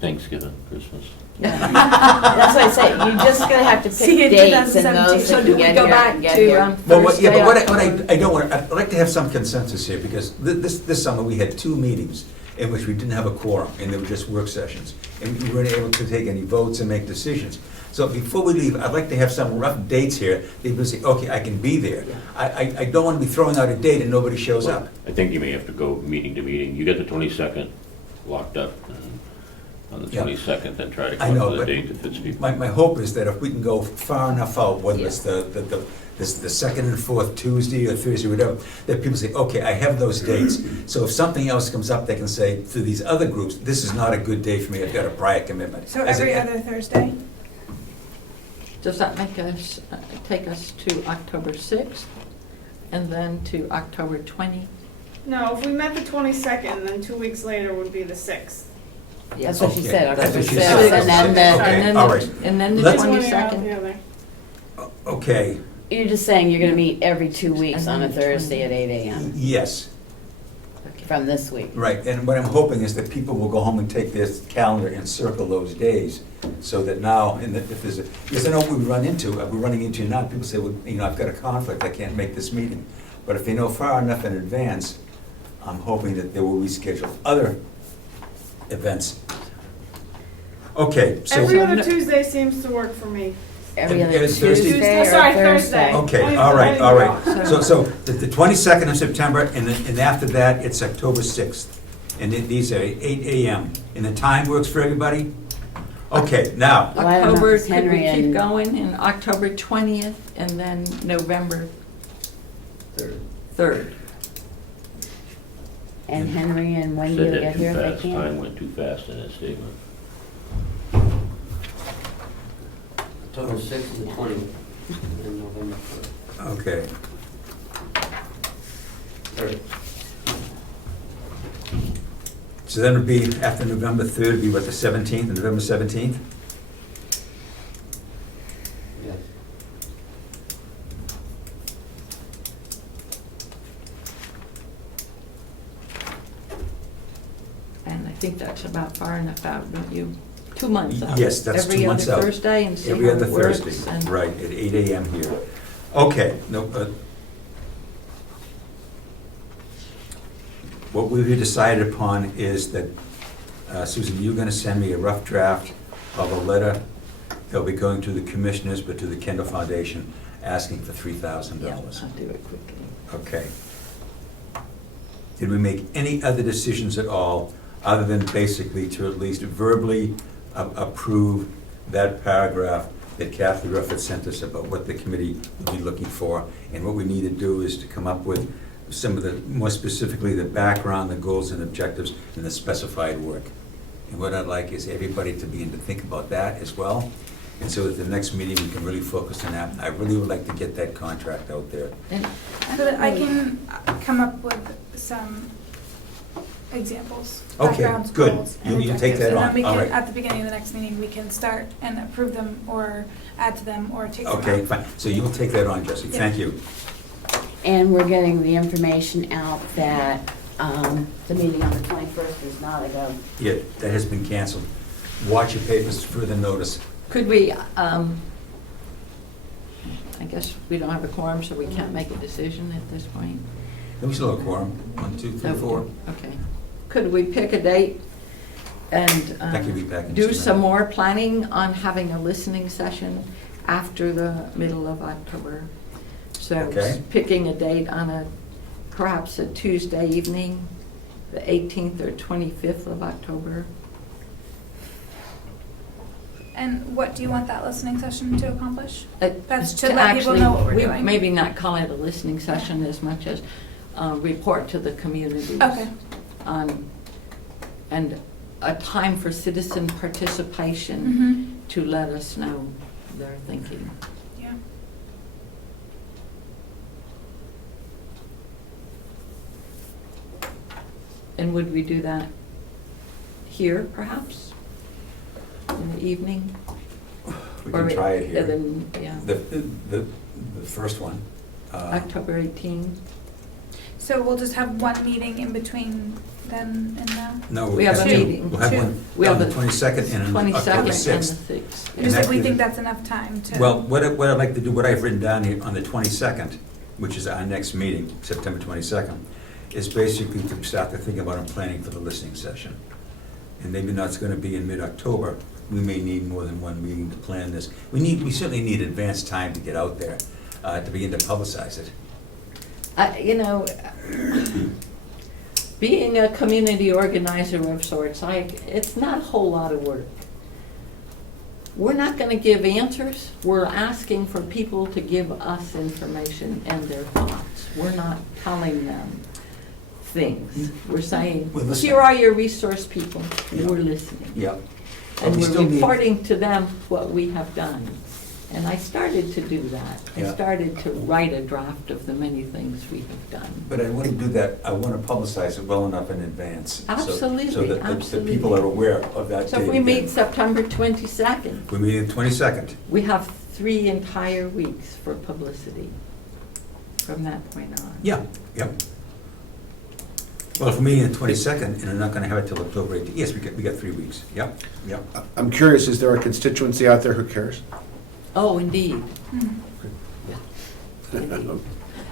Thanksgiving, Christmas. yeah. That's what I say, you're just gonna have to See you pick in dates and 2017. those So that do can we get go here back can get to here. Well, what Thursday, I October? don't want, I'd like to have some consensus here, because this summer, we had 2 meetings in which we didn't have a quorum, and they were just work sessions, and we weren't able to take any votes and make decisions. So before we leave, I'd like to have some rough dates here, that people say, okay, I can be there. I don't want to be throwing out a date and nobody shows up. I think you may have to go meeting to meeting. You get the 22nd locked up, and on the Yeah. 22nd, then try to I come know, up with a but date that fits people. My hope is that if we can go far enough out, whether it's the second and fourth Tuesday or Thursday, whatever, that people say, okay, I have those dates. So if something else comes up, they can say to these other groups, this is not a good day for me, I've got a prior commitment. So As every a- other Thursday? Does that make us, take us to October 6th and then to October 20? No, if we met the 22nd, then 2 weeks later would be the 6th. That's what she Okay, said, that's October what she 6th, said. and then Okay, And then all the- right. And then the Let's- One year out the 22nd? other. Okay, You're just saying you're gonna meet every 2 weeks And on a then the Thursday at 20. 8 AM yes, from this week. right. And what I'm hoping is that people will go home and take this calendar and circle those days, so that now, if there's a, because I know we're running into now, people say, well, you know, I've got a conflict, I can't make this meeting. But if they know far enough in advance, I'm hoping that they will reschedule other events. Okay, so. Every So other no- Tuesday seems to work for me. Every other Every Thursday? Tuesday or Sorry, Thursday. Thursday. Okay, all right, all right. So the 22nd of September, and after that, it's October 6th. And these are 8 AM. And the time works for everybody? Okay, now, Well, I don't know, October, it's could Henry we keep and- going in October 20th and then November Third. 3rd? And Henry and Wendy Said will that get too here if fast, they time can. went too fast in that statement. October 6th and the 20th, and November 3rd. okay. Third. So then it'd be, after November 3rd, it'd be what, the 17th, November 17th? Yes. And I think that's about far enough out, don't you? 2 months out. Yes, that's 2 months out. Every other Thursday and see how Every other it works. Thursday, and- right, at 8 AM here. Okay, no, what we decided upon is that, Susan, you're gonna send me a rough draft of a letter that'll be going to the commissioners, but to the Kendall Foundation, asking for Yeah, $3,000. I'll do it quickly. Okay. Did we make any other decisions at all, other than basically to at least verbally approve that paragraph that Kathy Rufford sent us about what the committee would be looking for? And what we need to do is to come up with some of the, more specifically, the background, the goals and objectives, and the specified work. And what I'd like is everybody to begin to think about that as well. And so at the next meeting, we can really focus on that. I really would like to get that contract out there. And So that I can come up with some examples, Okay, backgrounds, good. goals, and You take objectives. that And on. then we All can, right. at the beginning of the next meeting, we can start and approve them or add to them or take them out. Okay, fine. So you will take that on, Jesse. Yeah. Thank you. And we're getting the information out that the meeting on the 21st is not a go. Yeah, that has been canceled. Watch your papers, further notice. could we, I guess we don't have a quorum, so we can't make a decision at this point? We still have a quorum. 1, 2, 3, 4. Okay. Could we pick a date and Becky will be back in do just a some minute. more planning on having a listening session after the middle of October? So Okay. picking a date on perhaps a Tuesday evening, the 18th or 25th of October. And what do you want that listening session to accomplish? That's That's to let people know what we're doing. Maybe not call it a listening session as much as report to the community. Okay. And a time for citizen participation Mm-hmm. to let us know their thinking. Yeah. And would we do that here, perhaps, in the evening? We Or can try it here. then, yeah, The first one. October 18. So we'll just have one meeting in between then and now? No, We have a two. meeting. We'll have Two. one We on have the 22nd and on 22nd October and the 6th. 6th. And Just that if we gives think it- that's enough time to. Well, what I'd like to do, what I've written down here on the 22nd, which is our next meeting, September 22nd, is basically to start to think about and planning for the listening session. And maybe not it's gonna be in mid-October. We may need more than one meeting to plan this. We certainly need advanced time to get out there, to begin to publicize it. You know, being a community organizer of sorts, it's not a whole lot of work. We're not gonna give answers, we're asking for people to give us information and their thoughts. We're not telling them things. We're saying, We're listening. here are your resource people, Yeah. we're listening. Yeah. And we we're still need- reporting to them what we have done. And I started to do that. Yeah. I started to write a draft of the many things we have done. But I want to do that, I want to publicize it well enough in advance. Absolutely, So that the absolutely. people are aware of that So date. if we meet September 22nd, We meet the 22nd. we have 3 entire weeks for publicity from that point on. Yeah, yep. Well, if we're meeting the 22nd and we're not going to have it till October 18th, yes, we got 3 weeks. Yep, yep. I'm curious, is there a constituency out there who cares? Oh, indeed.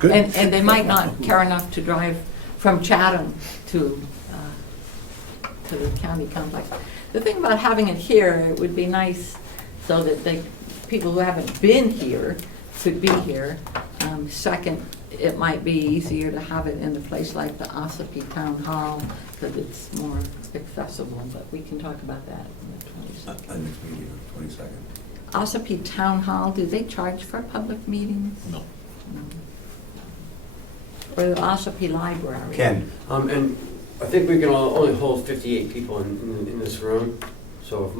Good. And they might not care enough to drive from Chatham to the county complex. The thing about having it here, it would be nice so that people who haven't been here could be here. Second, it might be easier to have it in a place like the Ossipee Town Hall because it's more accessible, but we can talk about that on the 22nd. Next meeting, 22nd. Ossipee Town Hall, do they charge for public meetings? No. No. Or the Ossipee Library? Ken, And I think we can only hold 58 people in this room. So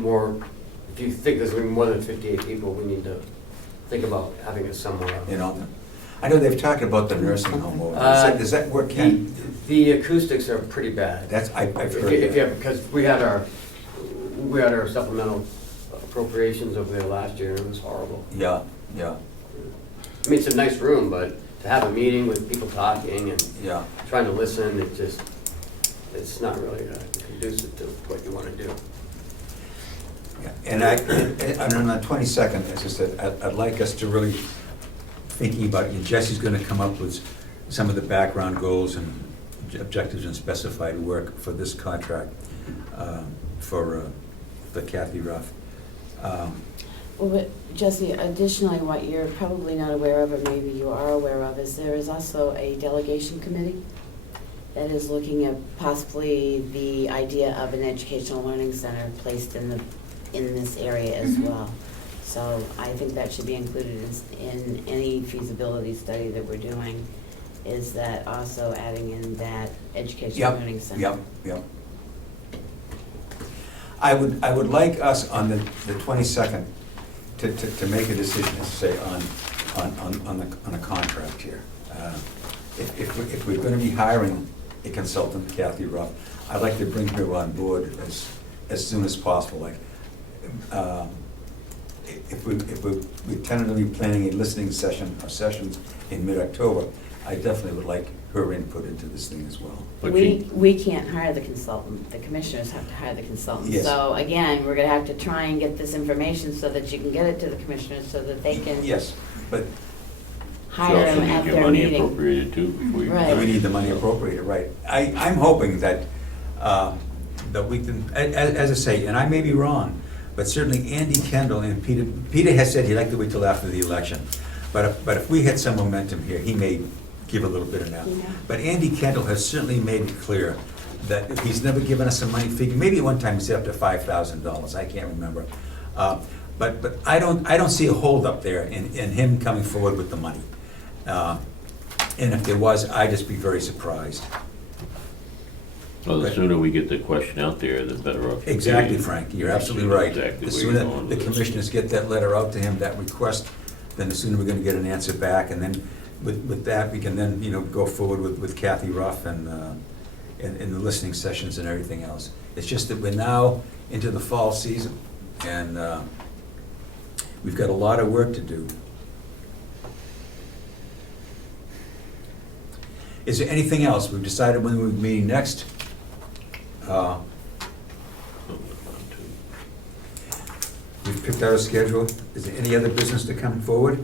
if you think there's going to be more than 58 people, we need to think about having it somewhere else. you know, I know they've talked about the nursing home over. Does that work, Ken? The acoustics are pretty bad. I've heard that. Because we had our supplemental appropriations over there last year, and it was horrible. Yeah, yeah, I mean, it's a nice room, but to have a meeting with people talking and yeah. trying to listen, it's not really conducive to what you want to do. Yeah. And on the 22nd, as I said, I'd like us to really thinking about it. Jesse's going to come up with some of the background goals and objectives and specified work for this contract for Kathy Ruff. Well, but Jesse, additionally, what you're probably not aware of, or maybe you are aware of, is there is also a delegation committee that is looking at possibly the idea of an educational learning center placed in this area as well. So I think that should be included in any feasibility study that we're doing, is that also adding in that educational learning center. Yep. I would like us on the 22nd to make a decision, as I say, on a contract here. If we're going to be hiring a consultant, Kathy Ruff, I'd like to bring her on board as soon as possible. Like, if we're tentatively planning a listening session or sessions in mid-October, I definitely would like her input into this thing as well. But We can't hire the consultant, the commissioners have to hire the consultant. Yes. So again, we're gonna have to try and get this information so that you can get it to the commissioners so that they can Yes, but You hire also them at need your their money meeting. appropriated too before you. Right. we need the money appropriated, right. I'm hoping that we can, as I say, and I may be wrong, but certainly Andy Kendall and Peter has said he'd like to wait till after the election. But if we had some momentum here, he may give a little bit of now. Yeah. But Andy Kendall has certainly made it clear that he's never given us a money figure. Maybe at one time he said up to $5,000, I can't remember. But I don't see a holdup there in him coming forward with the money. And if there was, I'd just be very surprised. Well, the sooner we get the question out there, the better off. we'll Exactly, be. Frank, you're absolutely right. Exactly The where you're sooner going the with this. commissioners get that letter out to him, that request, then the sooner we're gonna get an answer back, and then with that, we can then, go forward with Kathy Ruff and in the listening sessions and everything else. It's just that we're now into the fall season, and we've got a lot of work to do. Is there anything else? We've decided when we're meeting next. We've picked out a schedule. Is there any other business to come forward?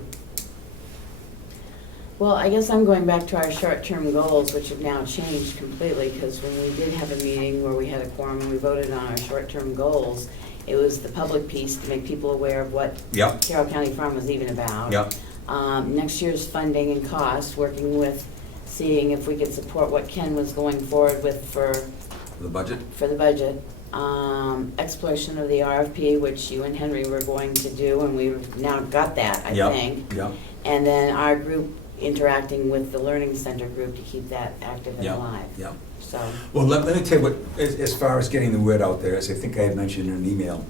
Well, I guess I'm going back to our short-term goals, which have now changed completely, because when we did have a meeting where we had a quorum and we voted on our short-term goals, it was the public piece to make people aware of what Yep, Carroll County Farm was even about. yep, Next year's funding and costs, working with seeing if we could support what Ken was going forward with for The budget? the budget. Exploration of the RFP, which you and Henry were going to do, and we've now got that, I Yep, think. yep. And then our group interacting with the Learning Center group to keep that active and Yeah, alive. yeah. So, Well, let me tell you what, as far as getting the word out there, as I think I had mentioned in an email,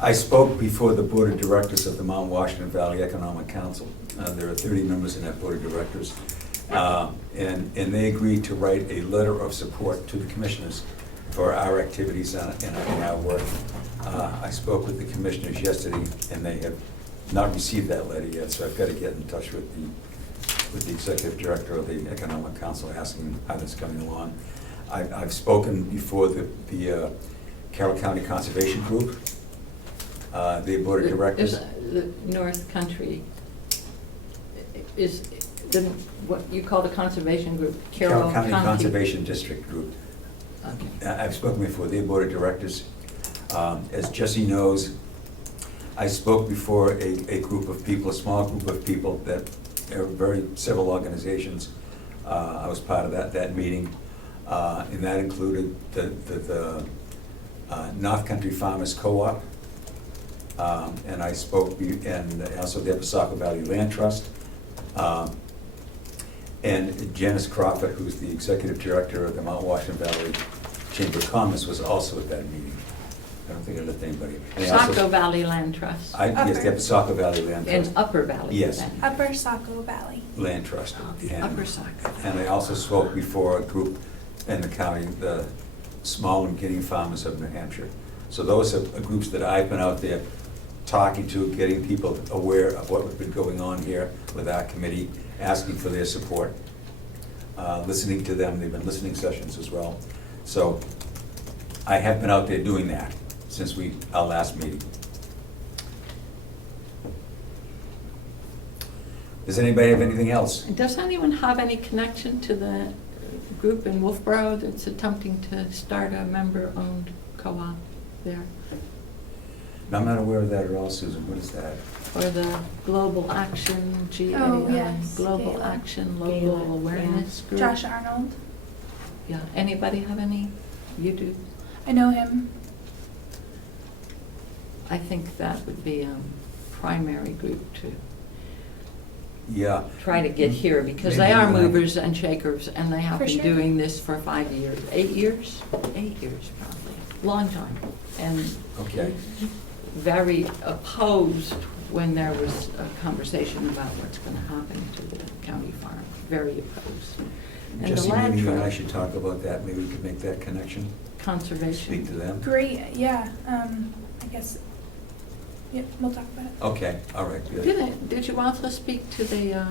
I spoke before the Board of Directors of the Mount Washington Valley Economic Council. There are 30 members in that Board of Directors. And they agreed to write a letter of support to the commissioners for our activities in our work. I spoke with the commissioners yesterday, and they have not received that letter yet, so I've got to get in touch with the executive director of the Economic Council, asking how that's coming along. I've spoken before the Carroll County Conservation Group, the Board of Directors. The North Country is what you call the conservation group, Carroll County. Conservation District Group. Okay. I've spoken before their Board of Directors. As Jesse knows, I spoke before a group of people, a small group of people that are several organizations. I was part of that meeting, and that included the North Country Farmers Co-op, and I spoke, and also the Episaco Valley Land Trust, and Janice Crawford, who's the executive director of the Mount Washington Valley Chamber of Commerce, was also at that meeting. I don't think I left anybody. And I also- Saco Valley Land Trust. Yes, the Episaco Valley Land Trust. In Upper Valley. Yes. then. Upper Saco Valley. Land Trust. And- Upper Saco. And I also spoke before a group in the county, the Small and Beginning Farmers of New Hampshire. So those are groups that I've been out there talking to, getting people aware of what has been going on here with our committee, asking for their support, listening to them. They've been listening sessions as well. So I have been out there doing that since our last meeting. Does anybody have anything else? Does anyone have any connection to the group in Wolfboro that's attempting to start a member-owned co-op there? No, I'm not aware of that at all, Susan. What is that? Or the Global Action, GAI, Oh, yes, Global Gala. Action Gala, Local Awareness Group? Josh Arnold. Yeah, anybody have any? You do? I know him. I think that would be a primary group to Yeah. try to get here, because Maybe they are you and I- movers and shakers, and they have For been sure. doing this for 5 years, 8 years? 8 years probably, long time. And Okay. very opposed when there was a conversation about what's going to happen to the county farm, very opposed. And the Jesse, land maybe you and I trust, should talk about that. Maybe we could make that connection, conservation. speak to them. Great, yeah. I guess, yep, we'll talk about it. Okay, all right, good. Did you also speak to the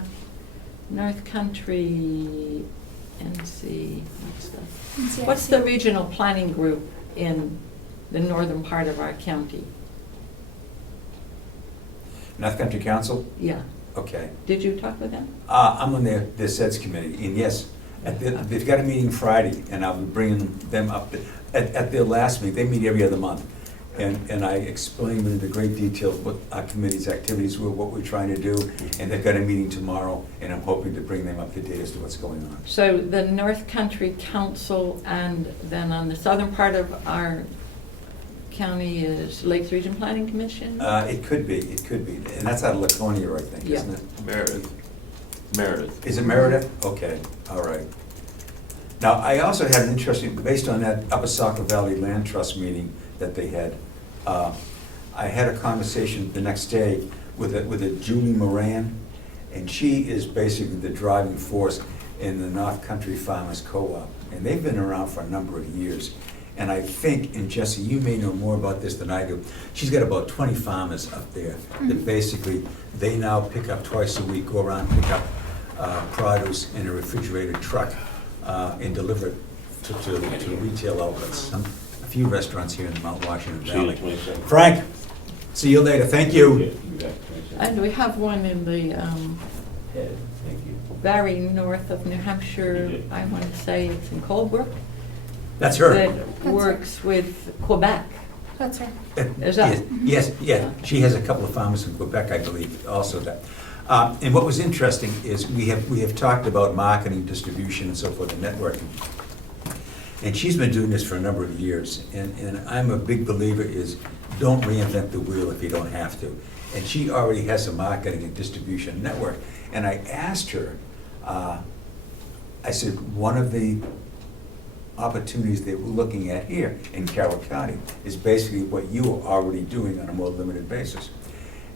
North Country NC, what's the regional planning group in the northern part of our county? North Country Council? Yeah, Okay. did you talk with them? I'm on their SEDS committee, and yes, they've got a meeting Friday, and I'll be bringing them up. At their last meeting, they meet every other month, and I explained in great detail what our committee's activities were, what we're trying to do, and they've got a meeting tomorrow, and I'm hoping to bring them up to date as to what's going on. So the North Country Council, and then on the southern part of our county is Lakes Region Planning Commission? It could be, and that's out of Laconia, I think, isn't it? Meredith. Is it Meredith? Okay, all right. Now, I also had an interesting, based on that Upper Saco Valley Land Trust meeting that they had, I had a conversation the next day with a Julie Moran, and she is basically the driving force in the North Country Farmers Co-op, and they've been around for a number of years. And I think, and Jesse, you may know more about this than I do, she's got about 20 farmers up there that basically, they now pick up twice a week, go around, pick up produce in a refrigerated truck and deliver it to retail outlets. A few restaurants here in the Mount Washington See you Valley. 22nd. Frank, see you later. Thank Yeah, you. you bet, 22nd. And we have one in the Ed, thank you. very north of New Hampshire, I want to say it's in Colebrook, That's her. that works with Quebec. That's her. Is that- Yes, yeah. She has a couple of farmers in Quebec, I believe, also that. And what was interesting is we have talked about marketing, distribution, and so forth, and networking. And she's been doing this for a number of years, and I'm a big believer is don't reinvent the wheel if you don't have to. And she already has a marketing and distribution network. And I asked her, I said, one of the opportunities that we're looking at here in Carroll County is basically what you are already doing on a more limited basis.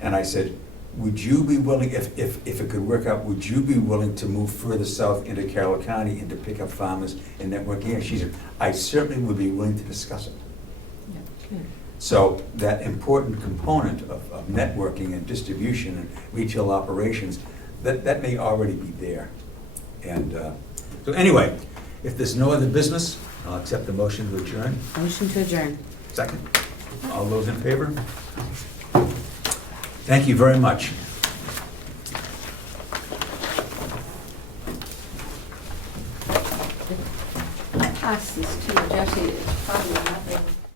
And I said, would you be willing, if it could work out, would you be willing to move further south into Carroll County and to pick up farmers and network here? She said, I certainly would be willing to discuss it. Good. So that important component of networking and distribution and retail operations, that may already be there. And so anyway, if there's no other business, I'll accept the motion to adjourn. Motion to adjourn. Second. All those in favor? Thank you very much. Passes to Jesse, it's probably nothing.